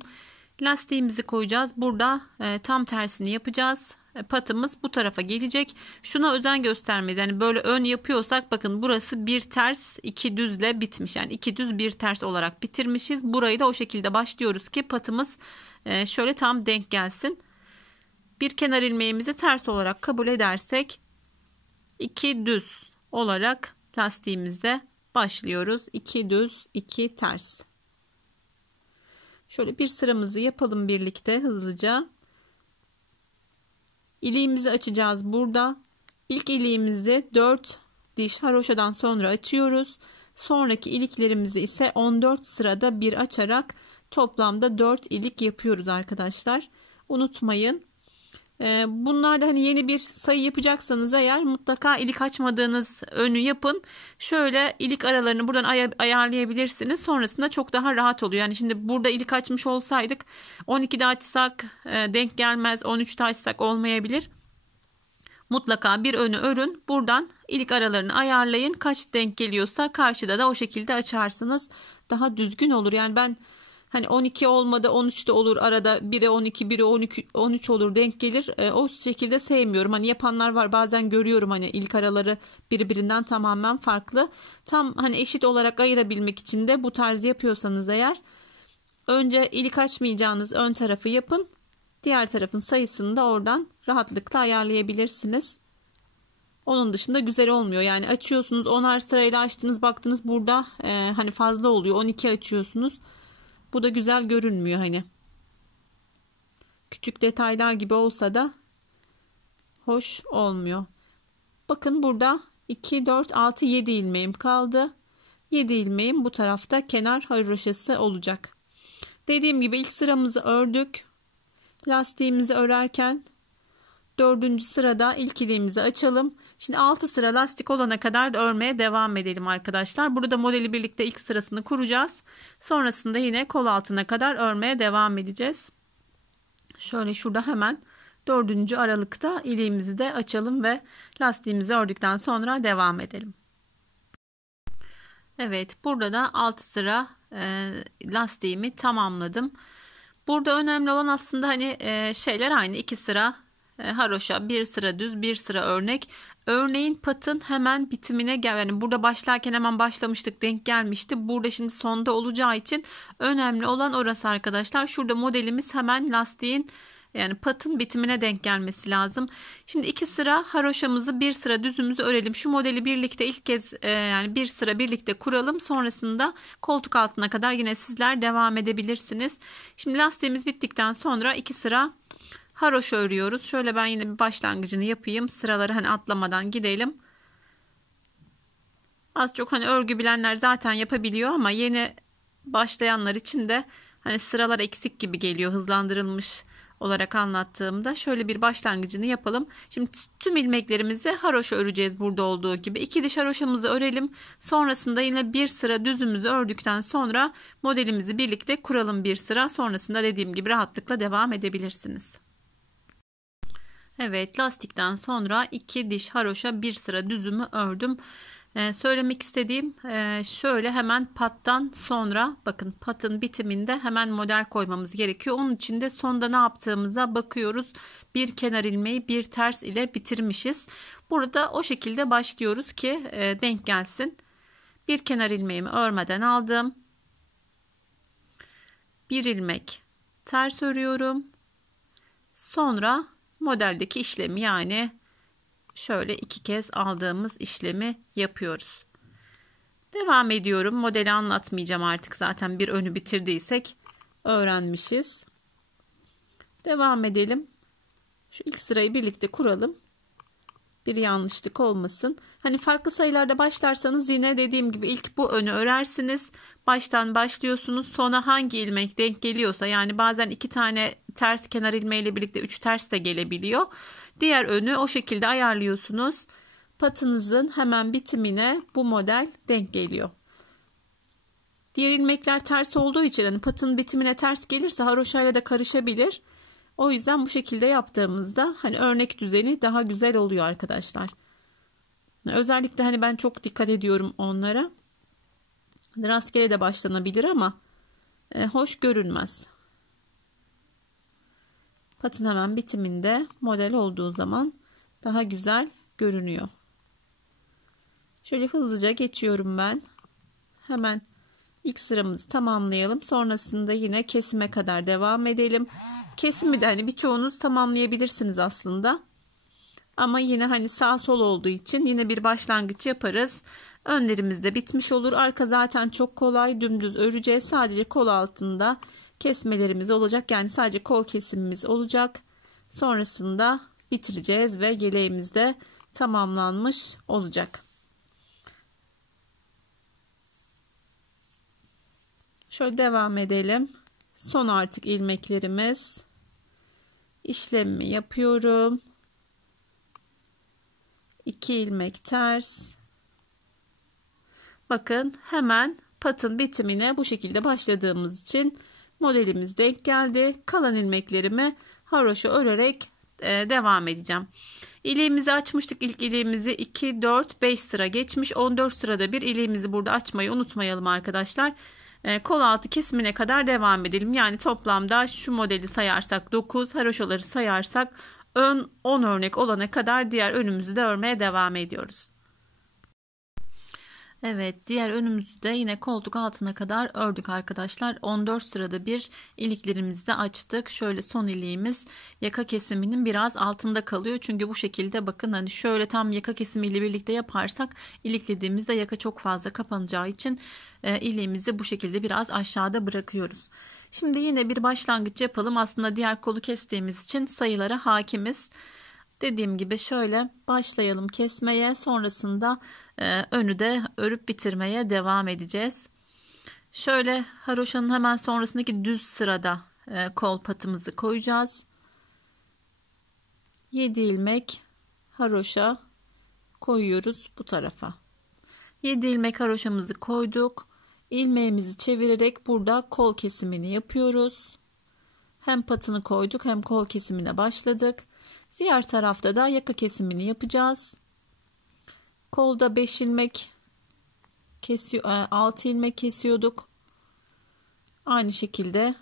Lastiğimizi koyacağız. Burada tam tersini yapacağız. Patımız bu tarafa gelecek. Şuna özen göstermeyiz. Yani böyle ön yapıyorsak bakın, burası bir ters 2 düzle bitmiş. Yani 2 düz bir ters olarak bitirmişiz. Burayı da o şekilde başlıyoruz ki patımız şöyle tam denk gelsin. Bir kenar ilmeğimizi ters olarak kabul edersek 2 düz olarak lastiğimizde başlıyoruz. 2 düz 2 ters. Şöyle bir sıramızı yapalım birlikte hızlıca. İliğimizi açacağız burada. İlk iliğimizi 4 diş haroşadan sonra açıyoruz. Sonraki iliklerimizi ise 14 sırada bir açarak toplamda 4 ilik yapıyoruz arkadaşlar. Unutmayın. Bunlarda hani yeni bir sayı yapacaksanız eğer, mutlaka ilik açmadığınız önü yapın. Şöyle ilik aralarını buradan ayarlayabilirsiniz. Sonrasında çok daha rahat oluyor. Yani şimdi burada ilik açmış olsaydık 12'de açsak denk gelmez, 13'te açsak olmayabilir. Mutlaka bir önü örün. Buradan ilik aralarını ayarlayın. Kaç denk geliyorsa karşıda da o şekilde açarsınız. Daha düzgün olur. Yani ben hani 12 olmadı 13 de olur, arada 1'e 12 1'e 12 13 olur, denk gelir. O şekilde sevmiyorum. Hani yapanlar var, bazen görüyorum, hani ilk araları birbirinden tamamen farklı. Tam hani eşit olarak ayırabilmek için de bu tarz yapıyorsanız eğer, önce ilik açmayacağınız ön tarafı yapın. Diğer tarafın sayısını da oradan rahatlıkla ayarlayabilirsiniz. Onun dışında güzel olmuyor. Yani açıyorsunuz 10'ar sırayla açtınız, baktınız burada hani fazla oluyor. 12 açıyorsunuz. Bu da güzel görünmüyor hani. Küçük detaylar gibi olsa da hoş olmuyor. Bakın burada 2, 4, 6, 7 ilmeğim kaldı. 7 ilmeğim bu tarafta kenar haroşası olacak. Dediğim gibi ilk sıramızı ördük. Lastiğimizi örerken 4. sırada ilk iliğimizi açalım. Şimdi 6 sıra lastik olana kadar da örmeye devam edelim arkadaşlar. Burada modeli birlikte ilk sırasını kuracağız. Sonrasında yine kol altına kadar örmeye devam edeceğiz. Şöyle şurada hemen 4. aralıkta iliğimizi de açalım ve lastiğimizi ördükten sonra devam edelim. Evet, burada da 6 sıra lastiğimi tamamladım. Burada önemli olan aslında hani şeyler aynı. 2 sıra haroşa, 1 sıra düz, 1 sıra örnek. Örneğin patın hemen bitimine yani burada başlarken hemen başlamıştık, denk gelmişti. Burada şimdi sonda olacağı için önemli olan orası arkadaşlar. Şurada modelimiz hemen lastiğin yani patın bitimine denk gelmesi lazım. Şimdi 2 sıra haroşamızı, 1 sıra düzümüzü örelim. Şu modeli birlikte ilk kez yani 1 sıra birlikte kuralım. Sonrasında koltuk altına kadar yine sizler devam edebilirsiniz. Şimdi lastiğimiz bittikten sonra 2 sıra haroşa örüyoruz. Şöyle ben yine bir başlangıcını yapayım. Sıraları hani atlamadan gidelim. Az çok hani örgü bilenler zaten yapabiliyor ama yeni başlayanlar için de hani sıralar eksik gibi geliyor hızlandırılmış olarak anlattığımda. Şöyle bir başlangıcını yapalım. Şimdi tüm ilmeklerimizi haroşa öreceğiz burada olduğu gibi. 2 diş haroşamızı örelim. Sonrasında yine 1 sıra düzümüzü ördükten sonra modelimizi birlikte kuralım 1 sıra. Sonrasında dediğim gibi rahatlıkla devam edebilirsiniz. Evet, lastikten sonra 2 diş haroşa 1 sıra düzümü ördüm. Söylemek istediğim şöyle hemen pattan sonra bakın patın bitiminde hemen model koymamız gerekiyor. Onun için de sonda ne yaptığımıza bakıyoruz. Bir kenar ilmeği bir ters ile bitirmişiz. Burada o şekilde başlıyoruz ki denk gelsin. Bir kenar ilmeğimi örmeden aldım. Bir ilmek ters örüyorum. Sonra modeldeki işlemi yani şöyle 2 kez aldığımız işlemi yapıyoruz. Devam ediyorum. Modeli anlatmayacağım artık. Zaten bir önü bitirdiysek öğrenmişiz. Devam edelim. Şu ilk sırayı birlikte kuralım. Bir yanlışlık olmasın. Hani farklı sayılarda başlarsanız yine dediğim gibi ilk bu önü örersiniz. Baştan başlıyorsunuz. Sona hangi ilmek denk geliyorsa yani bazen 2 tane ters kenar ilmeğiyle birlikte 3 ters de gelebiliyor. Diğer önü o şekilde ayarlıyorsunuz. Patınızın hemen bitimine bu model denk geliyor. Diğer ilmekler ters olduğu için hani patın bitimine ters gelirse haroşayla da karışabilir. O yüzden bu şekilde yaptığımızda hani örnek düzeni daha güzel oluyor arkadaşlar. Özellikle hani ben çok dikkat ediyorum onlara. Rastgele de başlanabilir ama hoş görünmez. Patın hemen bitiminde model olduğu zaman daha güzel görünüyor. Şöyle hızlıca geçiyorum ben. Hemen ilk sıramızı tamamlayalım. Sonrasında yine kesime kadar devam edelim. Kesimi de hani birçoğunuz tamamlayabilirsiniz aslında. Ama yine hani sağ sol olduğu için yine bir başlangıç yaparız. Önlerimiz de bitmiş olur. Arka zaten çok kolay, dümdüz öreceğiz. Sadece kol altında kesmelerimiz olacak. Yani sadece kol kesimimiz olacak. Sonrasında bitireceğiz ve yeleğimiz de tamamlanmış olacak. Şöyle devam edelim. Son artık ilmeklerimiz. İşlemimi yapıyorum. 2 ilmek ters. Bakın hemen patın bitimine bu şekilde başladığımız için modelimiz denk geldi. Kalan ilmeklerimi haroşa örerek devam edeceğim. İliğimizi açmıştık. İlk iliğimizi 2, 4, 5 sıra geçmiş. 14 sırada bir iliğimizi burada açmayı unutmayalım arkadaşlar. Kol altı kesimine kadar devam edelim. Yani toplamda şu modeli sayarsak 9, haroşaları sayarsak ön 10 örnek olana kadar diğer önümüzü de örmeye devam ediyoruz. Evet, diğer önümüzü de yine koltuk altına kadar ördük arkadaşlar. 14 sırada bir iliklerimizi de açtık. Şöyle son iliğimiz yaka kesiminin biraz altında kalıyor. Çünkü bu şekilde bakın, hani şöyle tam yaka kesimiyle birlikte yaparsak iliklediğimizde yaka çok fazla kapanacağı için iliğimizi bu şekilde biraz aşağıda bırakıyoruz. Şimdi yine bir başlangıç yapalım. Aslında diğer kolu kestiğimiz için sayılara hakimiz. Dediğim gibi şöyle başlayalım kesmeye, sonrasında önü de örüp bitirmeye devam edeceğiz. Şöyle haroşanın hemen sonrasındaki düz sırada kol patımızı koyacağız. 7 ilmek haroşa koyuyoruz bu tarafa. 7 ilmek haroşamızı koyduk. İlmeğimizi çevirerek burada kol kesimini yapıyoruz. Hem patını koyduk hem kol kesimine başladık. Diğer tarafta da yaka kesimini yapacağız. Kolda 5 ilmek kesiyor, 6 ilmek kesiyorduk. Aynı şekilde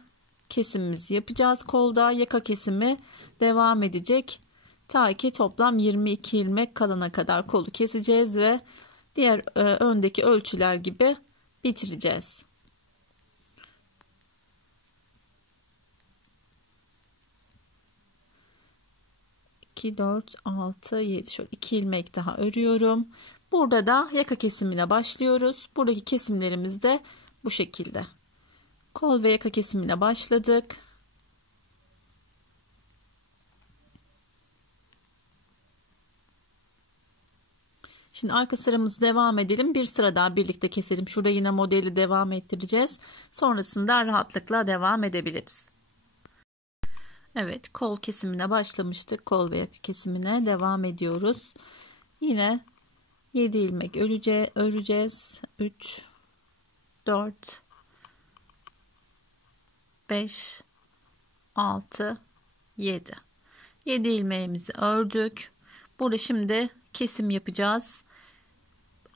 kesimimizi yapacağız. Kolda yaka kesimi devam edecek. Ta ki toplam 22 ilmek kalana kadar kolu keseceğiz ve diğer öndeki ölçüler gibi bitireceğiz. 2, 4, 6, 7. Şöyle 2 ilmek daha örüyorum. Burada da yaka kesimine başlıyoruz. Buradaki kesimlerimiz de bu şekilde. Kol ve yaka kesimine başladık. Şimdi arka sıramızı devam edelim. Bir sıra daha birlikte keselim. Şurada yine modeli devam ettireceğiz. Sonrasında rahatlıkla devam edebiliriz. Evet, kol kesimine başlamıştık. Kol ve yaka kesimine devam ediyoruz. Yine 7 ilmek öreceğiz. 3, 4, 5, 6, 7. 7 ilmeğimizi ördük. Burada şimdi kesim yapacağız.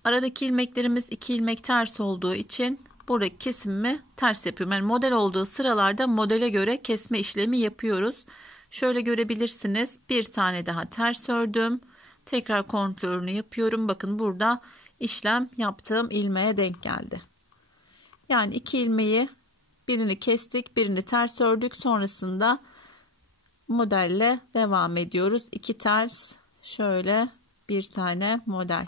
Aradaki ilmeklerimiz 2 ilmek ters olduğu için buradaki kesimimi ters yapıyorum. Yani model olduğu sıralarda modele göre kesme işlemi yapıyoruz. Şöyle görebilirsiniz. Bir tane daha ters ördüm. Tekrar kontrolünü yapıyorum. Bakın burada işlem yaptığım ilmeğe denk geldi. Yani 2 ilmeği, birini kestik, birini ters ördük. Sonrasında modelle devam ediyoruz. 2 ters, şöyle bir tane model.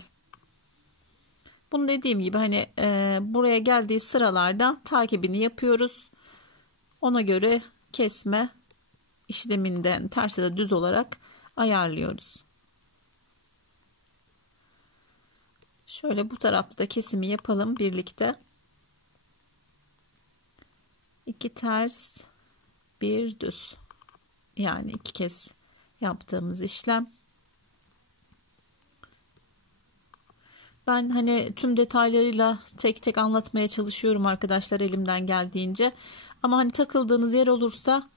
Bunu dediğim gibi hani buraya geldiği sıralarda takibini yapıyoruz. Ona göre kesme işleminden ters ya da düz olarak ayarlıyoruz. Şöyle bu tarafta da kesimi yapalım birlikte. 2 ters, bir düz. Yani 2 kez yaptığımız işlem. Ben hani tüm detaylarıyla tek tek anlatmaya çalışıyorum arkadaşlar elimden geldiğince. Ama hani takıldığınız yer olursa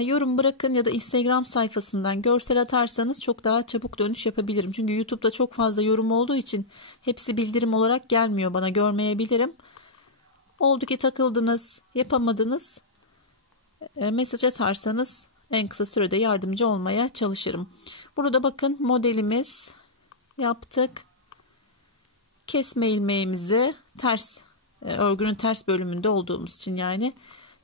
yorum bırakın ya da Instagram sayfasından görsel atarsanız çok daha çabuk dönüş yapabilirim. Çünkü YouTube'da çok fazla yorum olduğu için hepsi bildirim olarak gelmiyor bana, görmeyebilirim. Oldu ki takıldınız, yapamadınız, mesaj atarsanız en kısa sürede yardımcı olmaya çalışırım. Burada bakın modelimiz yaptık. Kesme ilmeğimizi ters, örgünün ters bölümünde olduğumuz için yani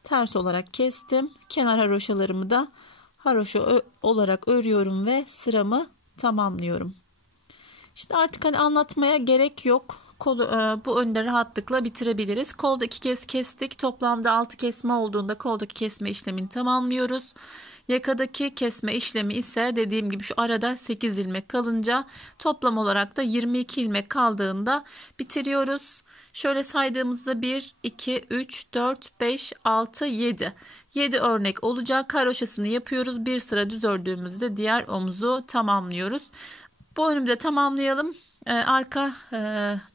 ters olarak kestim. Kenar haroşalarımı da haroşa olarak örüyorum ve sıramı tamamlıyorum. İşte artık hani anlatmaya gerek yok. Kolu, bu önde rahatlıkla bitirebiliriz. Kolda 2 kez kestik. Toplamda 6 kesme olduğunda koldaki kesme işlemini tamamlıyoruz. Yakadaki kesme işlemi ise dediğim gibi şu arada 8 ilmek kalınca, toplam olarak da 22 ilmek kaldığında bitiriyoruz. Şöyle saydığımızda 1, 2, 3, 4, 5, 6, 7. 7 örnek olacak. Haroşasını yapıyoruz. Bir sıra düz ördüğümüzde diğer omuzu tamamlıyoruz. Bu bölümü de tamamlayalım. Arka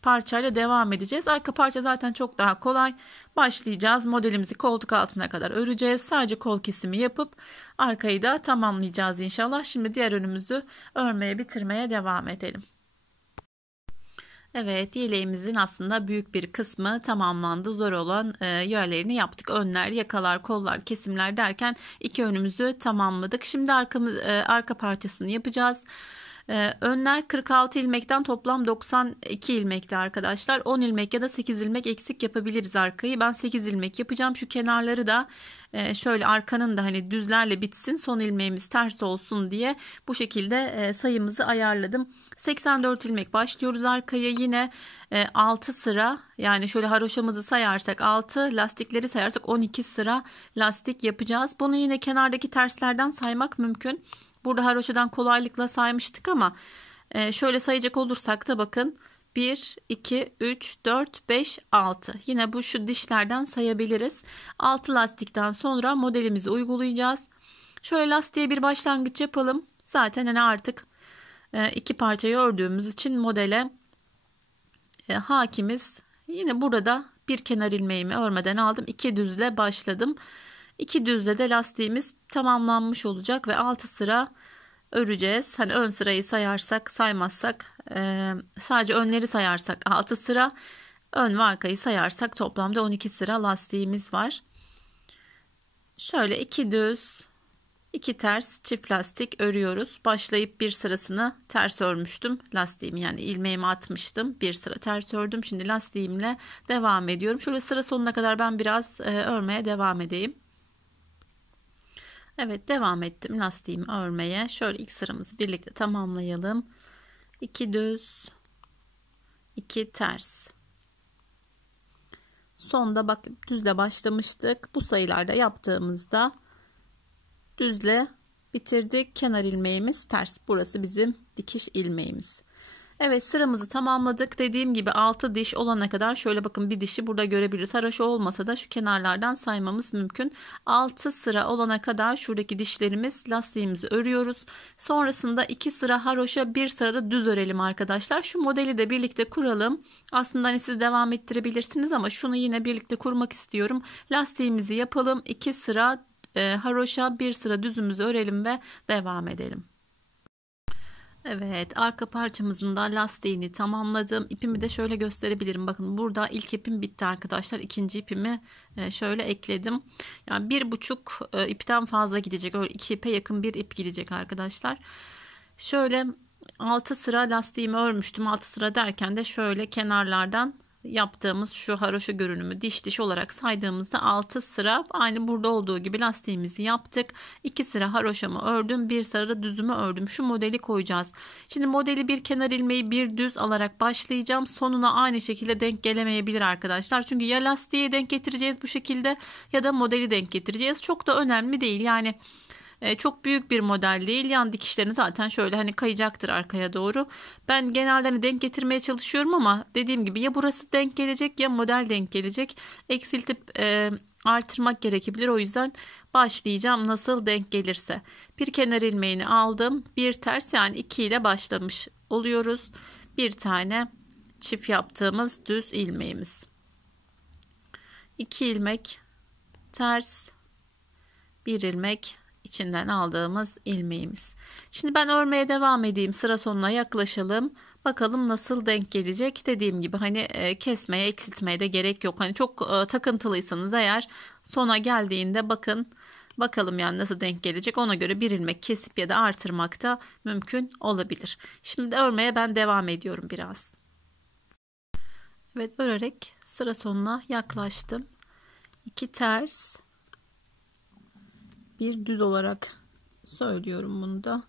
parçayla devam edeceğiz. Arka parça zaten çok daha kolay. Başlayacağız. Modelimizi koltuk altına kadar öreceğiz. Sadece kol kesimi yapıp arkayı da tamamlayacağız inşallah. Şimdi diğer önümüzü örmeye, bitirmeye devam edelim. Evet, yeleğimizin aslında büyük bir kısmı tamamlandı. Zor olan yerlerini yaptık. Önler, yakalar, kollar, kesimler derken iki önümüzü tamamladık. Şimdi arka parçasını yapacağız. Önler 46 ilmekten toplam 92 ilmekti arkadaşlar. 10 ilmek ya da 8 ilmek eksik yapabiliriz arkayı. Ben 8 ilmek yapacağım. Şu kenarları da şöyle arkanın da hani düzlerle bitsin, son ilmeğimiz ters olsun diye bu şekilde sayımızı ayarladım. 84 ilmek başlıyoruz arkaya. Yine 6 sıra, yani şöyle haroşamızı sayarsak 6, lastikleri sayarsak 12 sıra lastik yapacağız. Bunu yine kenardaki terslerden saymak mümkün. Burada haroşadan kolaylıkla saymıştık ama şöyle sayacak olursak da bakın 1, 2, 3, 4, 5, 6. Yine bu şu dişlerden sayabiliriz. 6 lastikten sonra modelimizi uygulayacağız. Şöyle lastiğe bir başlangıç yapalım. Zaten hani artık iki parçayı ördüğümüz için modele hakimiz. Yine burada bir kenar ilmeğimi örmeden aldım. 2 düzle başladım. 2 düzle de lastiğimiz tamamlanmış olacak ve 6 sıra öreceğiz. Hani ön sırayı sayarsak, saymazsak, sadece önleri sayarsak 6 sıra, ön ve arkayı sayarsak toplamda 12 sıra lastiğimiz var. Şöyle 2 düz, 2 ters çift lastik örüyoruz. Başlayıp bir sırasını ters örmüştüm. Lastiğimi, yani ilmeğimi atmıştım. Bir sıra ters ördüm. Şimdi lastiğimle devam ediyorum. Şöyle sıra sonuna kadar ben biraz örmeye devam edeyim. Evet, devam ettim lastiğimi örmeye. Şöyle ilk sıramızı birlikte tamamlayalım. 2 düz, 2 ters. Sonda bak düzle başlamıştık. Bu sayılarda yaptığımızda düzle bitirdik. Kenar ilmeğimiz ters. Burası bizim dikiş ilmeğimiz. Evet, sıramızı tamamladık. Dediğim gibi 6 diş olana kadar şöyle bakın, bir dişi burada görebiliriz. Haroşa olmasa da şu kenarlardan saymamız mümkün. 6 sıra olana kadar şuradaki dişlerimiz, lastiğimizi örüyoruz. Sonrasında 2 sıra haroşa, 1 sırada düz örelim arkadaşlar. Şu modeli de birlikte kuralım. Aslında hani siz devam ettirebilirsiniz ama şunu yine birlikte kurmak istiyorum. Lastiğimizi yapalım. 2 sıra haroşa, 1 sıra düzümüzü örelim ve devam edelim. Evet, arka parçamızın da lastiğini tamamladım. İpimi de şöyle gösterebilirim. Bakın burada ilk ipim bitti arkadaşlar. İkinci ipimi şöyle ekledim. Yani 1,5 ipten fazla gidecek. Öyle 2 ipe yakın bir ip gidecek arkadaşlar. Şöyle 6 sıra lastiğimi örmüştüm. 6 sıra derken de şöyle kenarlardan yaptığımız şu haroşa görünümü diş diş olarak saydığımızda 6 sıra aynı burada olduğu gibi lastiğimizi yaptık. 2 sıra haroşamı ördüm, 1 sıra düzümü ördüm. Şu modeli koyacağız. Şimdi modeli bir kenar ilmeği bir düz alarak başlayacağım. Sonuna aynı şekilde denk gelemeyebilir arkadaşlar. Çünkü ya lastiği denk getireceğiz bu şekilde ya da modeli denk getireceğiz. Çok da önemli değil. Yani çok büyük bir model değil. Yan dikişlerini zaten şöyle hani kayacaktır arkaya doğru. Ben genelde hani denk getirmeye çalışıyorum ama dediğim gibi ya burası denk gelecek ya model denk gelecek. Eksiltip artırmak gerekebilir. O yüzden başlayacağım nasıl denk gelirse. Bir kenar ilmeğini aldım. Bir ters, yani 2 ile başlamış oluyoruz. Bir tane çift yaptığımız düz ilmeğimiz. 2 ilmek ters, 1 ilmek içinden aldığımız ilmeğimiz. Şimdi ben örmeye devam edeyim. Sıra sonuna yaklaşalım. Bakalım nasıl denk gelecek. Dediğim gibi hani kesmeye, eksiltmeye de gerek yok. Hani çok takıntılıysanız eğer sona geldiğinde bakalım yani nasıl denk gelecek. Ona göre bir ilmek kesip ya da artırmak da mümkün olabilir. Şimdi örmeye ben devam ediyorum biraz. Evet, örerek sıra sonuna yaklaştım. 2 ters, bir düz olarak söylüyorum bunu da.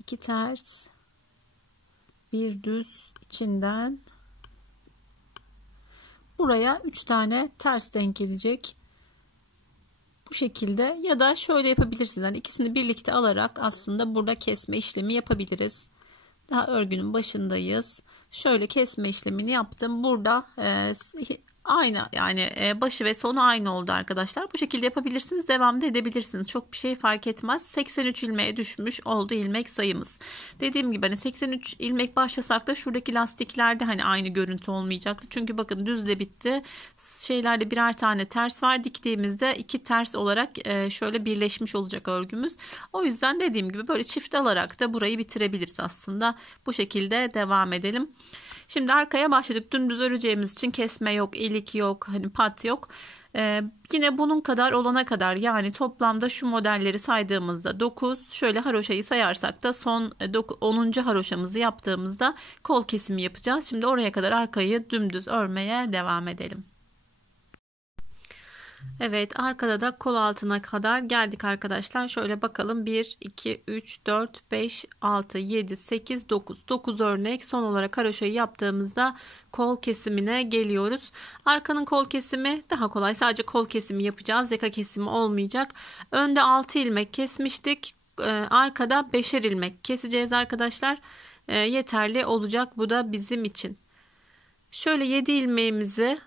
2 ters, bir düz içinden buraya 3 tane ters denk gelecek. Bu şekilde ya da şöyle yapabilirsiniz. Yani ikisini birlikte alarak aslında burada kesme işlemi yapabiliriz. Daha örgünün başındayız. Şöyle kesme işlemini yaptım. Burada aynı, yani başı ve sonu aynı oldu arkadaşlar. Bu şekilde yapabilirsiniz. Devam da edebilirsiniz. Çok bir şey fark etmez. 83 ilmeğe düşmüş oldu ilmek sayımız. Dediğim gibi hani 83 ilmek başlasak da şuradaki lastiklerde hani aynı görüntü olmayacaktı. Çünkü bakın düzle bitti. Şeylerde birer tane ters var. Diktiğimizde 2 ters olarak şöyle birleşmiş olacak örgümüz. O yüzden dediğim gibi böyle çift alarak da burayı bitirebiliriz aslında. Bu şekilde devam edelim. Şimdi arkaya başladık. Dümdüz öreceğimiz için kesme yok, ilik yok, hani pat yok. Yine bunun kadar olana kadar, yani toplamda şu modelleri saydığımızda 9, şöyle haroşayı sayarsak da son 10. haroşamızı yaptığımızda kol kesimi yapacağız. Şimdi oraya kadar arkayı dümdüz örmeye devam edelim. Evet, arkada da kol altına kadar geldik arkadaşlar. Şöyle bakalım, 1 2 3 4 5 6 7 8 9 örnek. Son olarak haroşayı yaptığımızda kol kesimine geliyoruz. Arkanın kol kesimi daha kolay, sadece kol kesimi yapacağız, yaka kesimi olmayacak. Önde 6 ilmek kesmiştik, arkada 5'er ilmek keseceğiz arkadaşlar. Yeterli olacak bu da bizim için. Şöyle 7 ilmeğimizi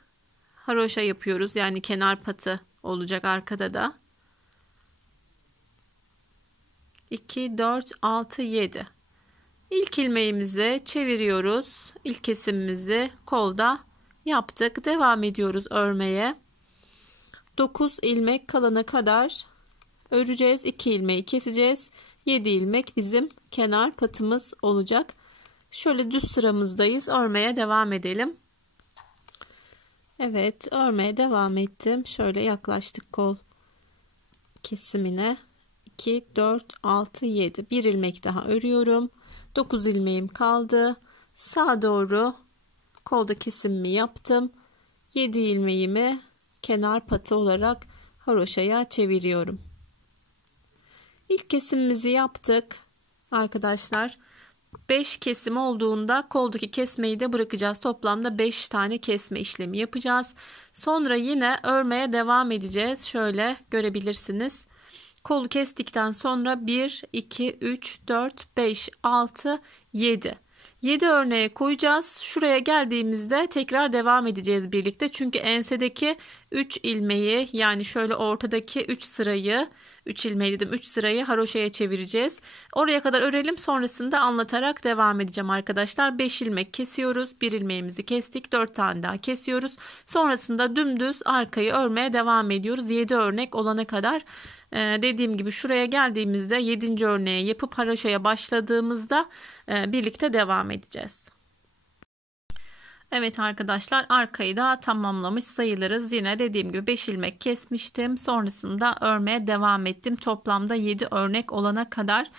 haroşa yapıyoruz, yani kenar patı olacak arkada da. 2 4 6 7. İlk ilmeğimizi çeviriyoruz. İlk kesimimizi kolda yaptık. Devam ediyoruz örmeye. 9 ilmek kalana kadar öreceğiz. 2 ilmeği keseceğiz. 7 ilmek bizim kenar patımız olacak. Şöyle düz sıramızdayız. Örmeye devam edelim. Evet, örmeye devam ettim. Şöyle yaklaştık kol kesimine. 2 4 6 7. Bir ilmek daha örüyorum. 9 ilmeğim kaldı. Sağa doğru kolda kesimimi yaptım. 7 ilmeğimi kenar patı olarak haroşaya çeviriyorum. İlk kesimimizi yaptık arkadaşlar. 5 kesim olduğunda koldaki kesmeyi de bırakacağız. Toplamda 5 tane kesme işlemi yapacağız. Sonra yine örmeye devam edeceğiz. Şöyle görebilirsiniz. Kolu kestikten sonra 1 2 3 4 5 6 7. 7 örneğe koyacağız. Şuraya geldiğimizde tekrar devam edeceğiz birlikte. Çünkü ensedeki 3 ilmeği, yani şöyle ortadaki 3 sırayı, 3 ilmeği dedim, 3 sırayı haroşaya çevireceğiz. Oraya kadar örelim, sonrasında anlatarak devam edeceğim arkadaşlar. 5 ilmek kesiyoruz. 1 ilmeğimizi kestik. 4 tane daha kesiyoruz. Sonrasında dümdüz arkayı örmeye devam ediyoruz. 7 örnek olana kadar. Dediğim gibi şuraya geldiğimizde 7. örneği yapıp haroşaya başladığımızda birlikte devam edeceğiz. Evet arkadaşlar, arkayı da tamamlamış sayılırız. Yine dediğim gibi 5 ilmek kesmiştim. Sonrasında örmeye devam ettim. Toplamda 7 örnek olana kadar.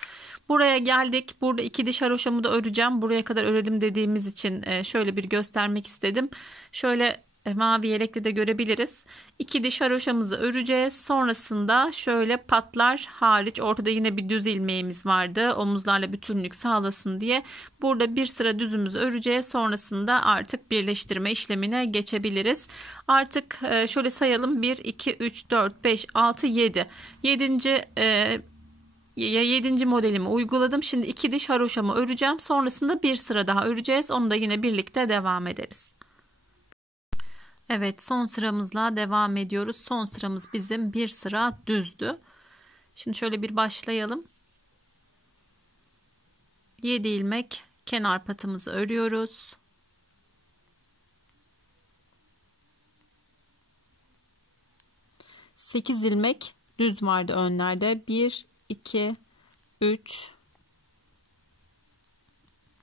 Buraya geldik. Burada 2 diş haroşamı da öreceğim. Buraya kadar örelim dediğimiz için şöyle bir göstermek istedim. Şöyle mavi yelekle de görebiliriz. 2 diş haroşamızı öreceğiz. Sonrasında şöyle patlar hariç ortada yine bir düz ilmeğimiz vardı. Omuzlarla bütünlük sağlasın diye. Burada bir sıra düzümüzü öreceğiz. Sonrasında artık birleştirme işlemine geçebiliriz. Artık şöyle sayalım. 1, 2, 3, 4, 5, 6, 7. 7. modelimi uyguladım. Şimdi 2 diş haroşamı öreceğim. Sonrasında bir sıra daha öreceğiz. Onu da yine birlikte devam ederiz. Evet, son sıramızla devam ediyoruz. Son sıramız bizim bir sıra düzdü. Şimdi şöyle bir başlayalım. 7 ilmek kenar patımızı örüyoruz. Sekiz ilmek düz vardı önlerde. 1 2 3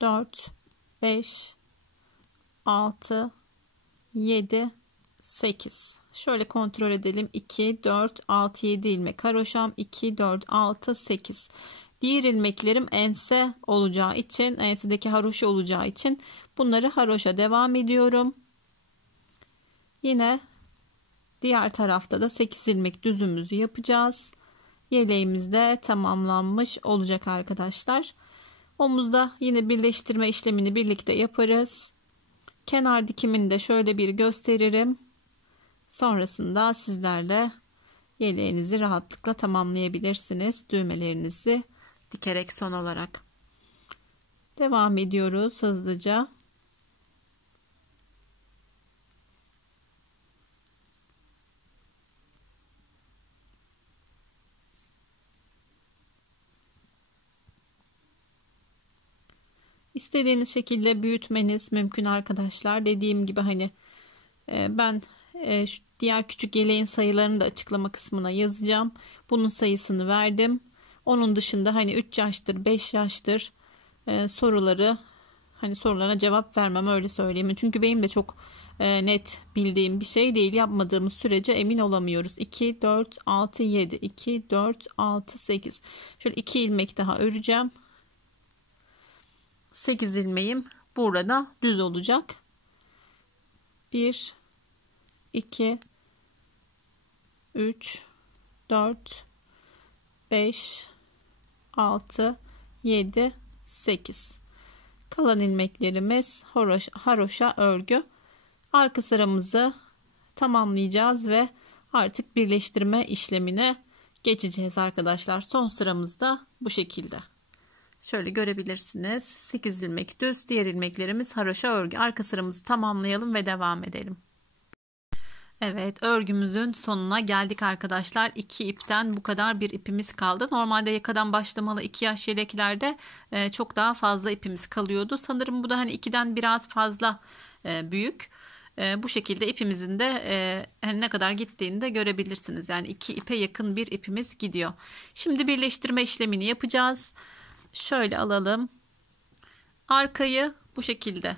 4 5 6 7 8. Şöyle kontrol edelim. 2 4 6 7 ilmek haroşam, 2 4 6 8. Diğer ilmeklerim ense olacağı için, ensedeki haroşa olacağı için bunları haroşa devam ediyorum. Yine diğer tarafta da 8 ilmek düzümüzü yapacağız. Yeleğimiz de tamamlanmış olacak arkadaşlar. Omuzda yine birleştirme işlemini birlikte yaparız. Kenar dikimini de şöyle bir gösteririm. Sonrasında sizlerle yeleğinizi rahatlıkla tamamlayabilirsiniz. Düğmelerinizi dikerek son olarak. Devam ediyoruz hızlıca. İstediğiniz şekilde büyütmeniz mümkün arkadaşlar. Dediğim gibi hani ben diğer küçük yeleğin sayılarını da açıklama kısmına yazacağım. Bunun sayısını verdim. Onun dışında hani 3 yaştır 5 yaştır sorulara cevap vermem, öyle söyleyeyim. Çünkü benim de çok net bildiğim bir şey değil. Yapmadığımız sürece emin olamıyoruz. 2, 4, 6, 7. 2, 4, 6, 8. Şöyle 2 ilmek daha öreceğim. 8 ilmeğim burada düz olacak. 1, 2, 3, 4, 5, 6, 7, 8. Kalan ilmeklerimiz haroşa örgü. Arka sıramızı tamamlayacağız ve artık birleştirme işlemine geçeceğiz arkadaşlar. Son sıramızda bu şekilde. Şöyle görebilirsiniz. 8 ilmek düz, diğer ilmeklerimiz haroşa örgü. Arka sıramızı tamamlayalım ve devam edelim. Evet, örgümüzün sonuna geldik arkadaşlar. 2 ipten bu kadar bir ipimiz kaldı. Normalde yakadan başlamalı 2 yaş yeleklerde çok daha fazla ipimiz kalıyordu. Sanırım bu da hani 2'den biraz fazla büyük. Bu şekilde ipimizin de ne kadar gittiğini de görebilirsiniz. Yani 2 ipe yakın bir ipimiz gidiyor. Şimdi birleştirme işlemini yapacağız. Şöyle alalım. Arkayı bu şekilde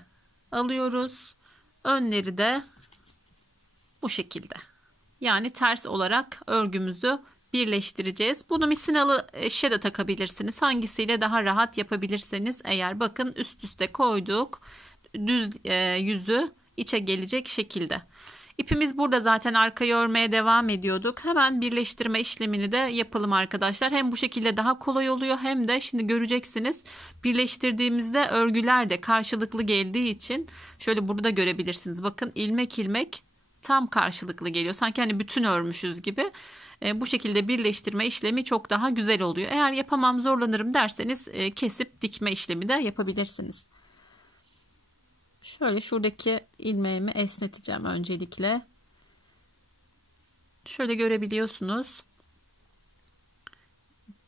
alıyoruz. Önleri de bu şekilde. Yani ters olarak örgümüzü birleştireceğiz. Bunu misinalı şişe de takabilirsiniz. Hangisiyle daha rahat yapabilirseniz eğer. Bakın üst üste koyduk. Düz yüzü içe gelecek şekilde. İpimiz burada zaten arkayı örmeye devam ediyorduk. Hemen birleştirme işlemini de yapalım arkadaşlar. Hem bu şekilde daha kolay oluyor hem de şimdi göreceksiniz birleştirdiğimizde örgüler de karşılıklı geldiği için şöyle burada görebilirsiniz. Bakın ilmek ilmek tam karşılıklı geliyor. Sanki hani bütün örmüşüz gibi. Bu şekilde birleştirme işlemi çok daha güzel oluyor. Eğer yapamam zorlanırım derseniz kesip dikme işlemi de yapabilirsiniz. Şöyle şuradaki ilmeğimi esneteceğim öncelikle. Şöyle görebiliyorsunuz.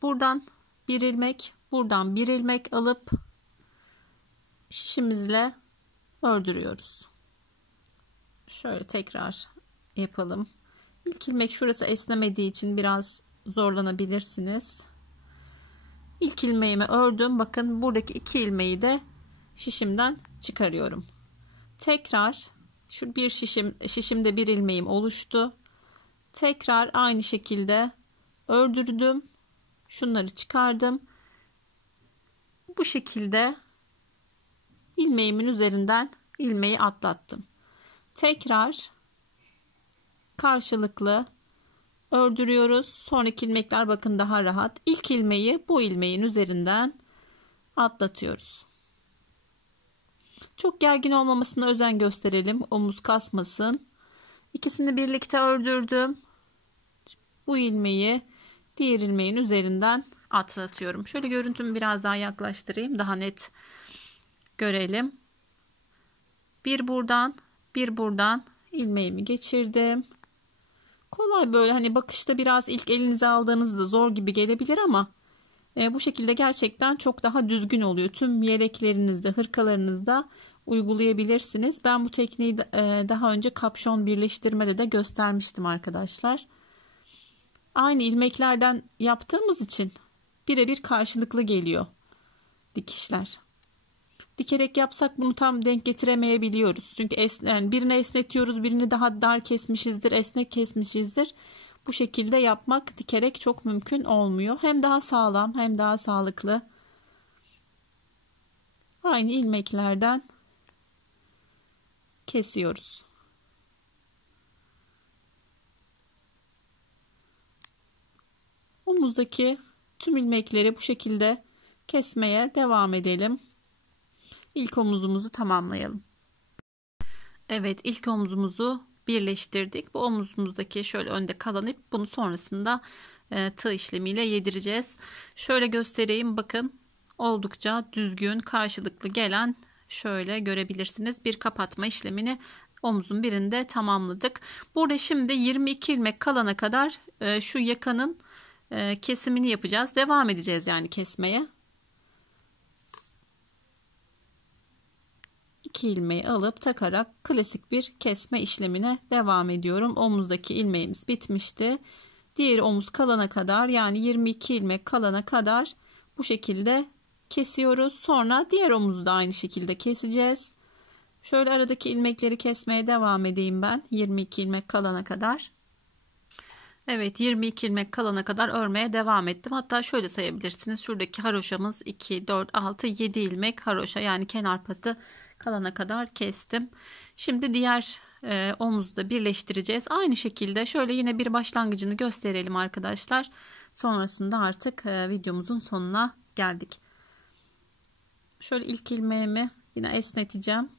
Buradan bir ilmek, buradan bir ilmek alıp şişimizle ördürüyoruz. Şöyle tekrar yapalım. İlk ilmek şurası esnemediği için biraz zorlanabilirsiniz. İlk ilmeğimi ördüm. Bakın buradaki 2 ilmeği de şişimden çıkarıyorum. Tekrar şu bir şişimde bir ilmeğim oluştu. Tekrar aynı şekilde ördürdüm. Şunları çıkardım. Bu şekilde ilmeğimin üzerinden ilmeği atlattım. Tekrar karşılıklı ördürüyoruz. Sonraki ilmekler bakın daha rahat. İlk ilmeği bu ilmeğin üzerinden atlatıyoruz. Çok gergin olmamasına özen gösterelim. Omuz kasmasın. İkisini birlikte ördürdüm. Bu ilmeği diğer ilmeğin üzerinden atlatıyorum. Şöyle görüntümü biraz daha yaklaştırayım. Daha net görelim. Bir buradan, bir buradan ilmeğimi geçirdim. Kolay böyle hani bakışta biraz ilk elinize aldığınızda zor gibi gelebilir ama bu şekilde gerçekten çok daha düzgün oluyor. Tüm yeleklerinizde, hırkalarınızda uygulayabilirsiniz. Ben bu tekniği daha önce kapşon birleştirmede de göstermiştim arkadaşlar. Aynı ilmeklerden yaptığımız için birebir karşılıklı geliyor dikişler. Dikerek yapsak bunu tam denk getiremeyebiliyoruz. Çünkü yani birini esnetiyoruz, birini daha dar kesmişizdir, esnek kesmişizdir. Bu şekilde yapmak dikerek çok mümkün olmuyor. Hem daha sağlam hem daha sağlıklı. Aynı ilmeklerden kesiyoruz. Omuzdaki tüm ilmekleri bu şekilde kesmeye devam edelim. İlk omuzumuzu tamamlayalım. Evet, ilk omuzumuzu birleştirdik. Bu omuzumuzdaki şöyle önde kalan ip, bunu sonrasında tığ işlemiyle yedireceğiz. Şöyle göstereyim, bakın oldukça düzgün karşılıklı gelen, şöyle görebilirsiniz, bir kapatma işlemini omuzun birinde tamamladık. Burada şimdi 22 ilmek kalana kadar şu yakanın kesimini yapacağız. Devam edeceğiz yani kesmeye. 2 ilmeği alıp takarak klasik bir kesme işlemine devam ediyorum. Omuzdaki ilmeğimiz bitmişti. Diğer omuz kalana kadar, yani 22 ilmek kalana kadar bu şekilde kesiyoruz. Sonra diğer omuzu da aynı şekilde keseceğiz. Şöyle aradaki ilmekleri kesmeye devam edeyim ben. 22 ilmek kalana kadar. Evet, 22 ilmek kalana kadar örmeye devam ettim. Hatta şöyle sayabilirsiniz. Şuradaki haroşamız 2, 4, 6, 7 ilmek haroşa, yani kenar patı kalana kadar kestim. Şimdi diğer omuzu da birleştireceğiz. Aynı şekilde şöyle yine bir başlangıcını gösterelim arkadaşlar. Sonrasında artık videomuzun sonuna geldik. Şöyle ilk ilmeğimi yine esneteceğim.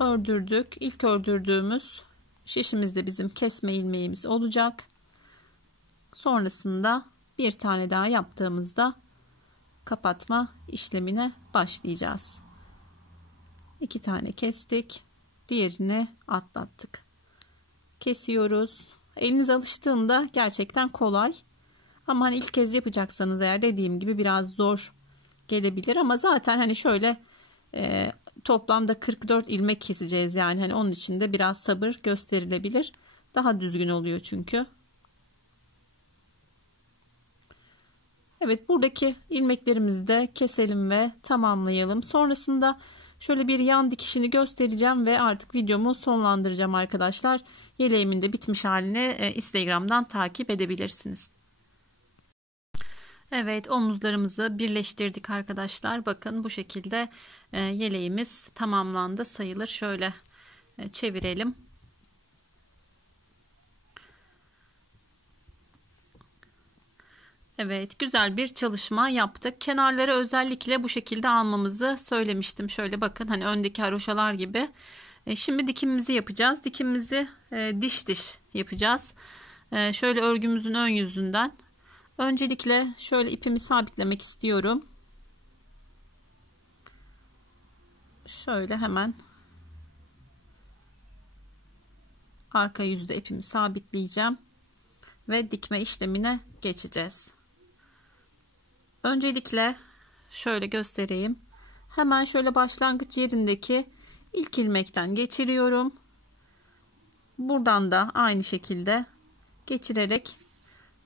Ördürdük. İlk ördürdüğümüz şişimiz de bizim kesme ilmeğimiz olacak. Sonrasında bir tane daha yaptığımızda kapatma işlemine başlayacağız. 2 tane kestik. Diğerini atlattık. Kesiyoruz. Eliniz alıştığında gerçekten kolay. Ama hani ilk kez yapacaksanız eğer, dediğim gibi biraz zor gelebilir. Ama zaten hani şöyle toplamda 44 ilmek keseceğiz. Yani hani onun için de biraz sabır gösterilebilir. Daha düzgün oluyor çünkü. Evet, buradaki ilmeklerimizi de keselim ve tamamlayalım. Sonrasında şöyle bir yan dikişini göstereceğim ve artık videomu sonlandıracağım arkadaşlar. Yeleğimin de bitmiş halini Instagram'dan takip edebilirsiniz. Evet, omuzlarımızı birleştirdik arkadaşlar. Bakın bu şekilde yeleğimiz tamamlandı sayılır. Şöyle çevirelim. Evet, güzel bir çalışma yaptık. Kenarları özellikle bu şekilde almamızı söylemiştim. Şöyle bakın, hani öndeki haroşalar gibi. Şimdi dikimimizi yapacağız. Dikimimizi diş diş yapacağız. Şöyle örgümüzün ön yüzünden. Öncelikle şöyle ipimi sabitlemek istiyorum. Şöyle hemen arka yüzde ipimi sabitleyeceğim ve dikme işlemine geçeceğiz. Öncelikle şöyle göstereyim. Hemen şöyle başlangıç yerindeki ilk ilmekten geçiriyorum. Buradan da aynı şekilde geçirerek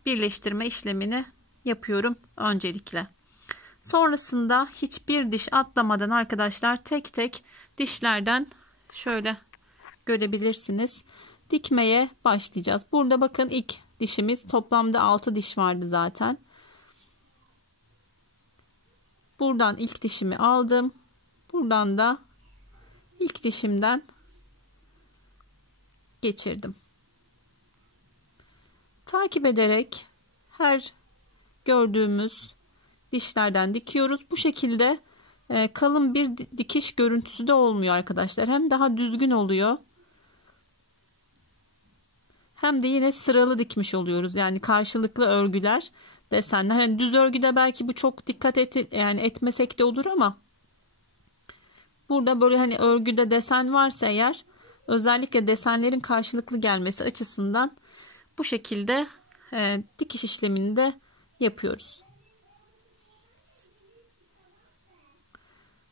birleştirme işlemini yapıyorum öncelikle. Sonrasında hiçbir diş atlamadan arkadaşlar tek tek dişlerden şöyle görebilirsiniz, dikmeye başlayacağız. Burada bakın ilk dişimiz, toplamda 6 diş vardı zaten. Buradan ilk dişimi aldım. Buradan da ilk dişimden geçirdim. Takip ederek her gördüğümüz dişlerden dikiyoruz. Bu şekilde kalın bir dikiş görüntüsü de olmuyor arkadaşlar. Hem daha düzgün oluyor, hem de yine sıralı dikmiş oluyoruz. Yani karşılıklı örgüler, desenler. Hani düz örgüde belki bu çok dikkat etmesek de olur ama burada böyle hani örgüde desen varsa eğer, özellikle desenlerin karşılıklı gelmesi açısından bu şekilde dikiş işlemini de yapıyoruz.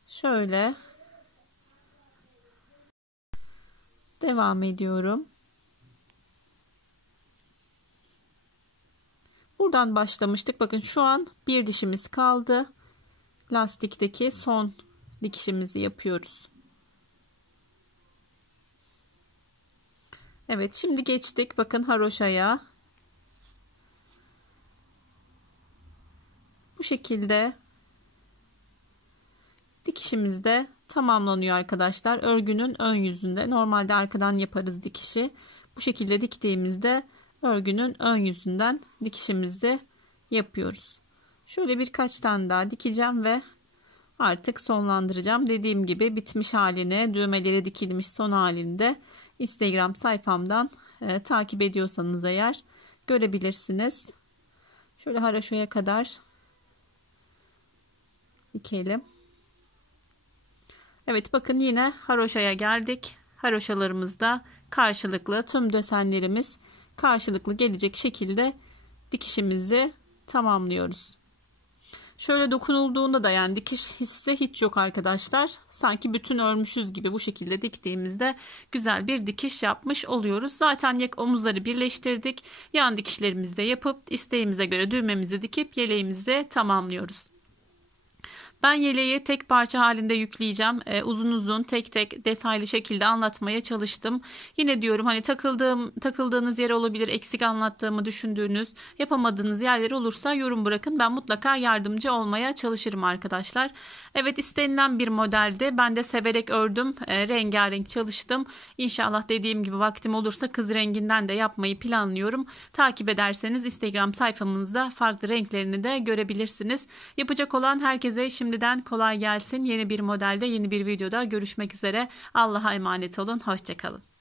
Şöyle devam ediyorum. Buradan başlamıştık. Bakın şu an bir dişimiz kaldı. Lastikteki son dikişimizi yapıyoruz. Evet, şimdi geçtik. Bakın haroşaya. Bu şekilde dikişimiz de tamamlanıyor arkadaşlar. Örgünün ön yüzünde. Normalde arkadan yaparız dikişi. Bu şekilde diktiğimizde örgünün ön yüzünden dikişimizi yapıyoruz. Şöyle birkaç tane daha dikeceğim ve artık sonlandıracağım. Dediğim gibi bitmiş halini, düğmeleri dikilmiş son halinde Instagram sayfamdan takip ediyorsanız eğer görebilirsiniz. Şöyle haroşaya kadar dikelim. Evet, bakın yine haroşaya geldik. Haroşalarımızda karşılıklı, tüm desenlerimiz karşılıklı gelecek şekilde dikişimizi tamamlıyoruz. Şöyle dokunulduğunda da yani dikiş hissi hiç yok arkadaşlar. Sanki bütün örmüşüz gibi bu şekilde diktiğimizde güzel bir dikiş yapmış oluyoruz. Zaten omuzları birleştirdik. Yan dikişlerimizi de yapıp isteğimize göre düğmemizi dikip yeleğimizi de tamamlıyoruz. Ben yeleği tek parça halinde yükleyeceğim. Uzun uzun tek tek detaylı şekilde anlatmaya çalıştım. Yine diyorum hani takıldığınız yer olabilir, eksik anlattığımı düşündüğünüz, yapamadığınız yerler olursa yorum bırakın. Ben mutlaka yardımcı olmaya çalışırım arkadaşlar. Evet, istenilen bir modelde ben de severek ördüm. Rengarenk çalıştım. İnşallah dediğim gibi vaktim olursa kız renginden de yapmayı planlıyorum. Takip ederseniz Instagram sayfamızda farklı renklerini de görebilirsiniz. Yapacak olan herkese şimdiden kolay gelsin. Yeni bir modelde, yeni bir videoda görüşmek üzere. Allah'a emanet olun. Hoşça kalın.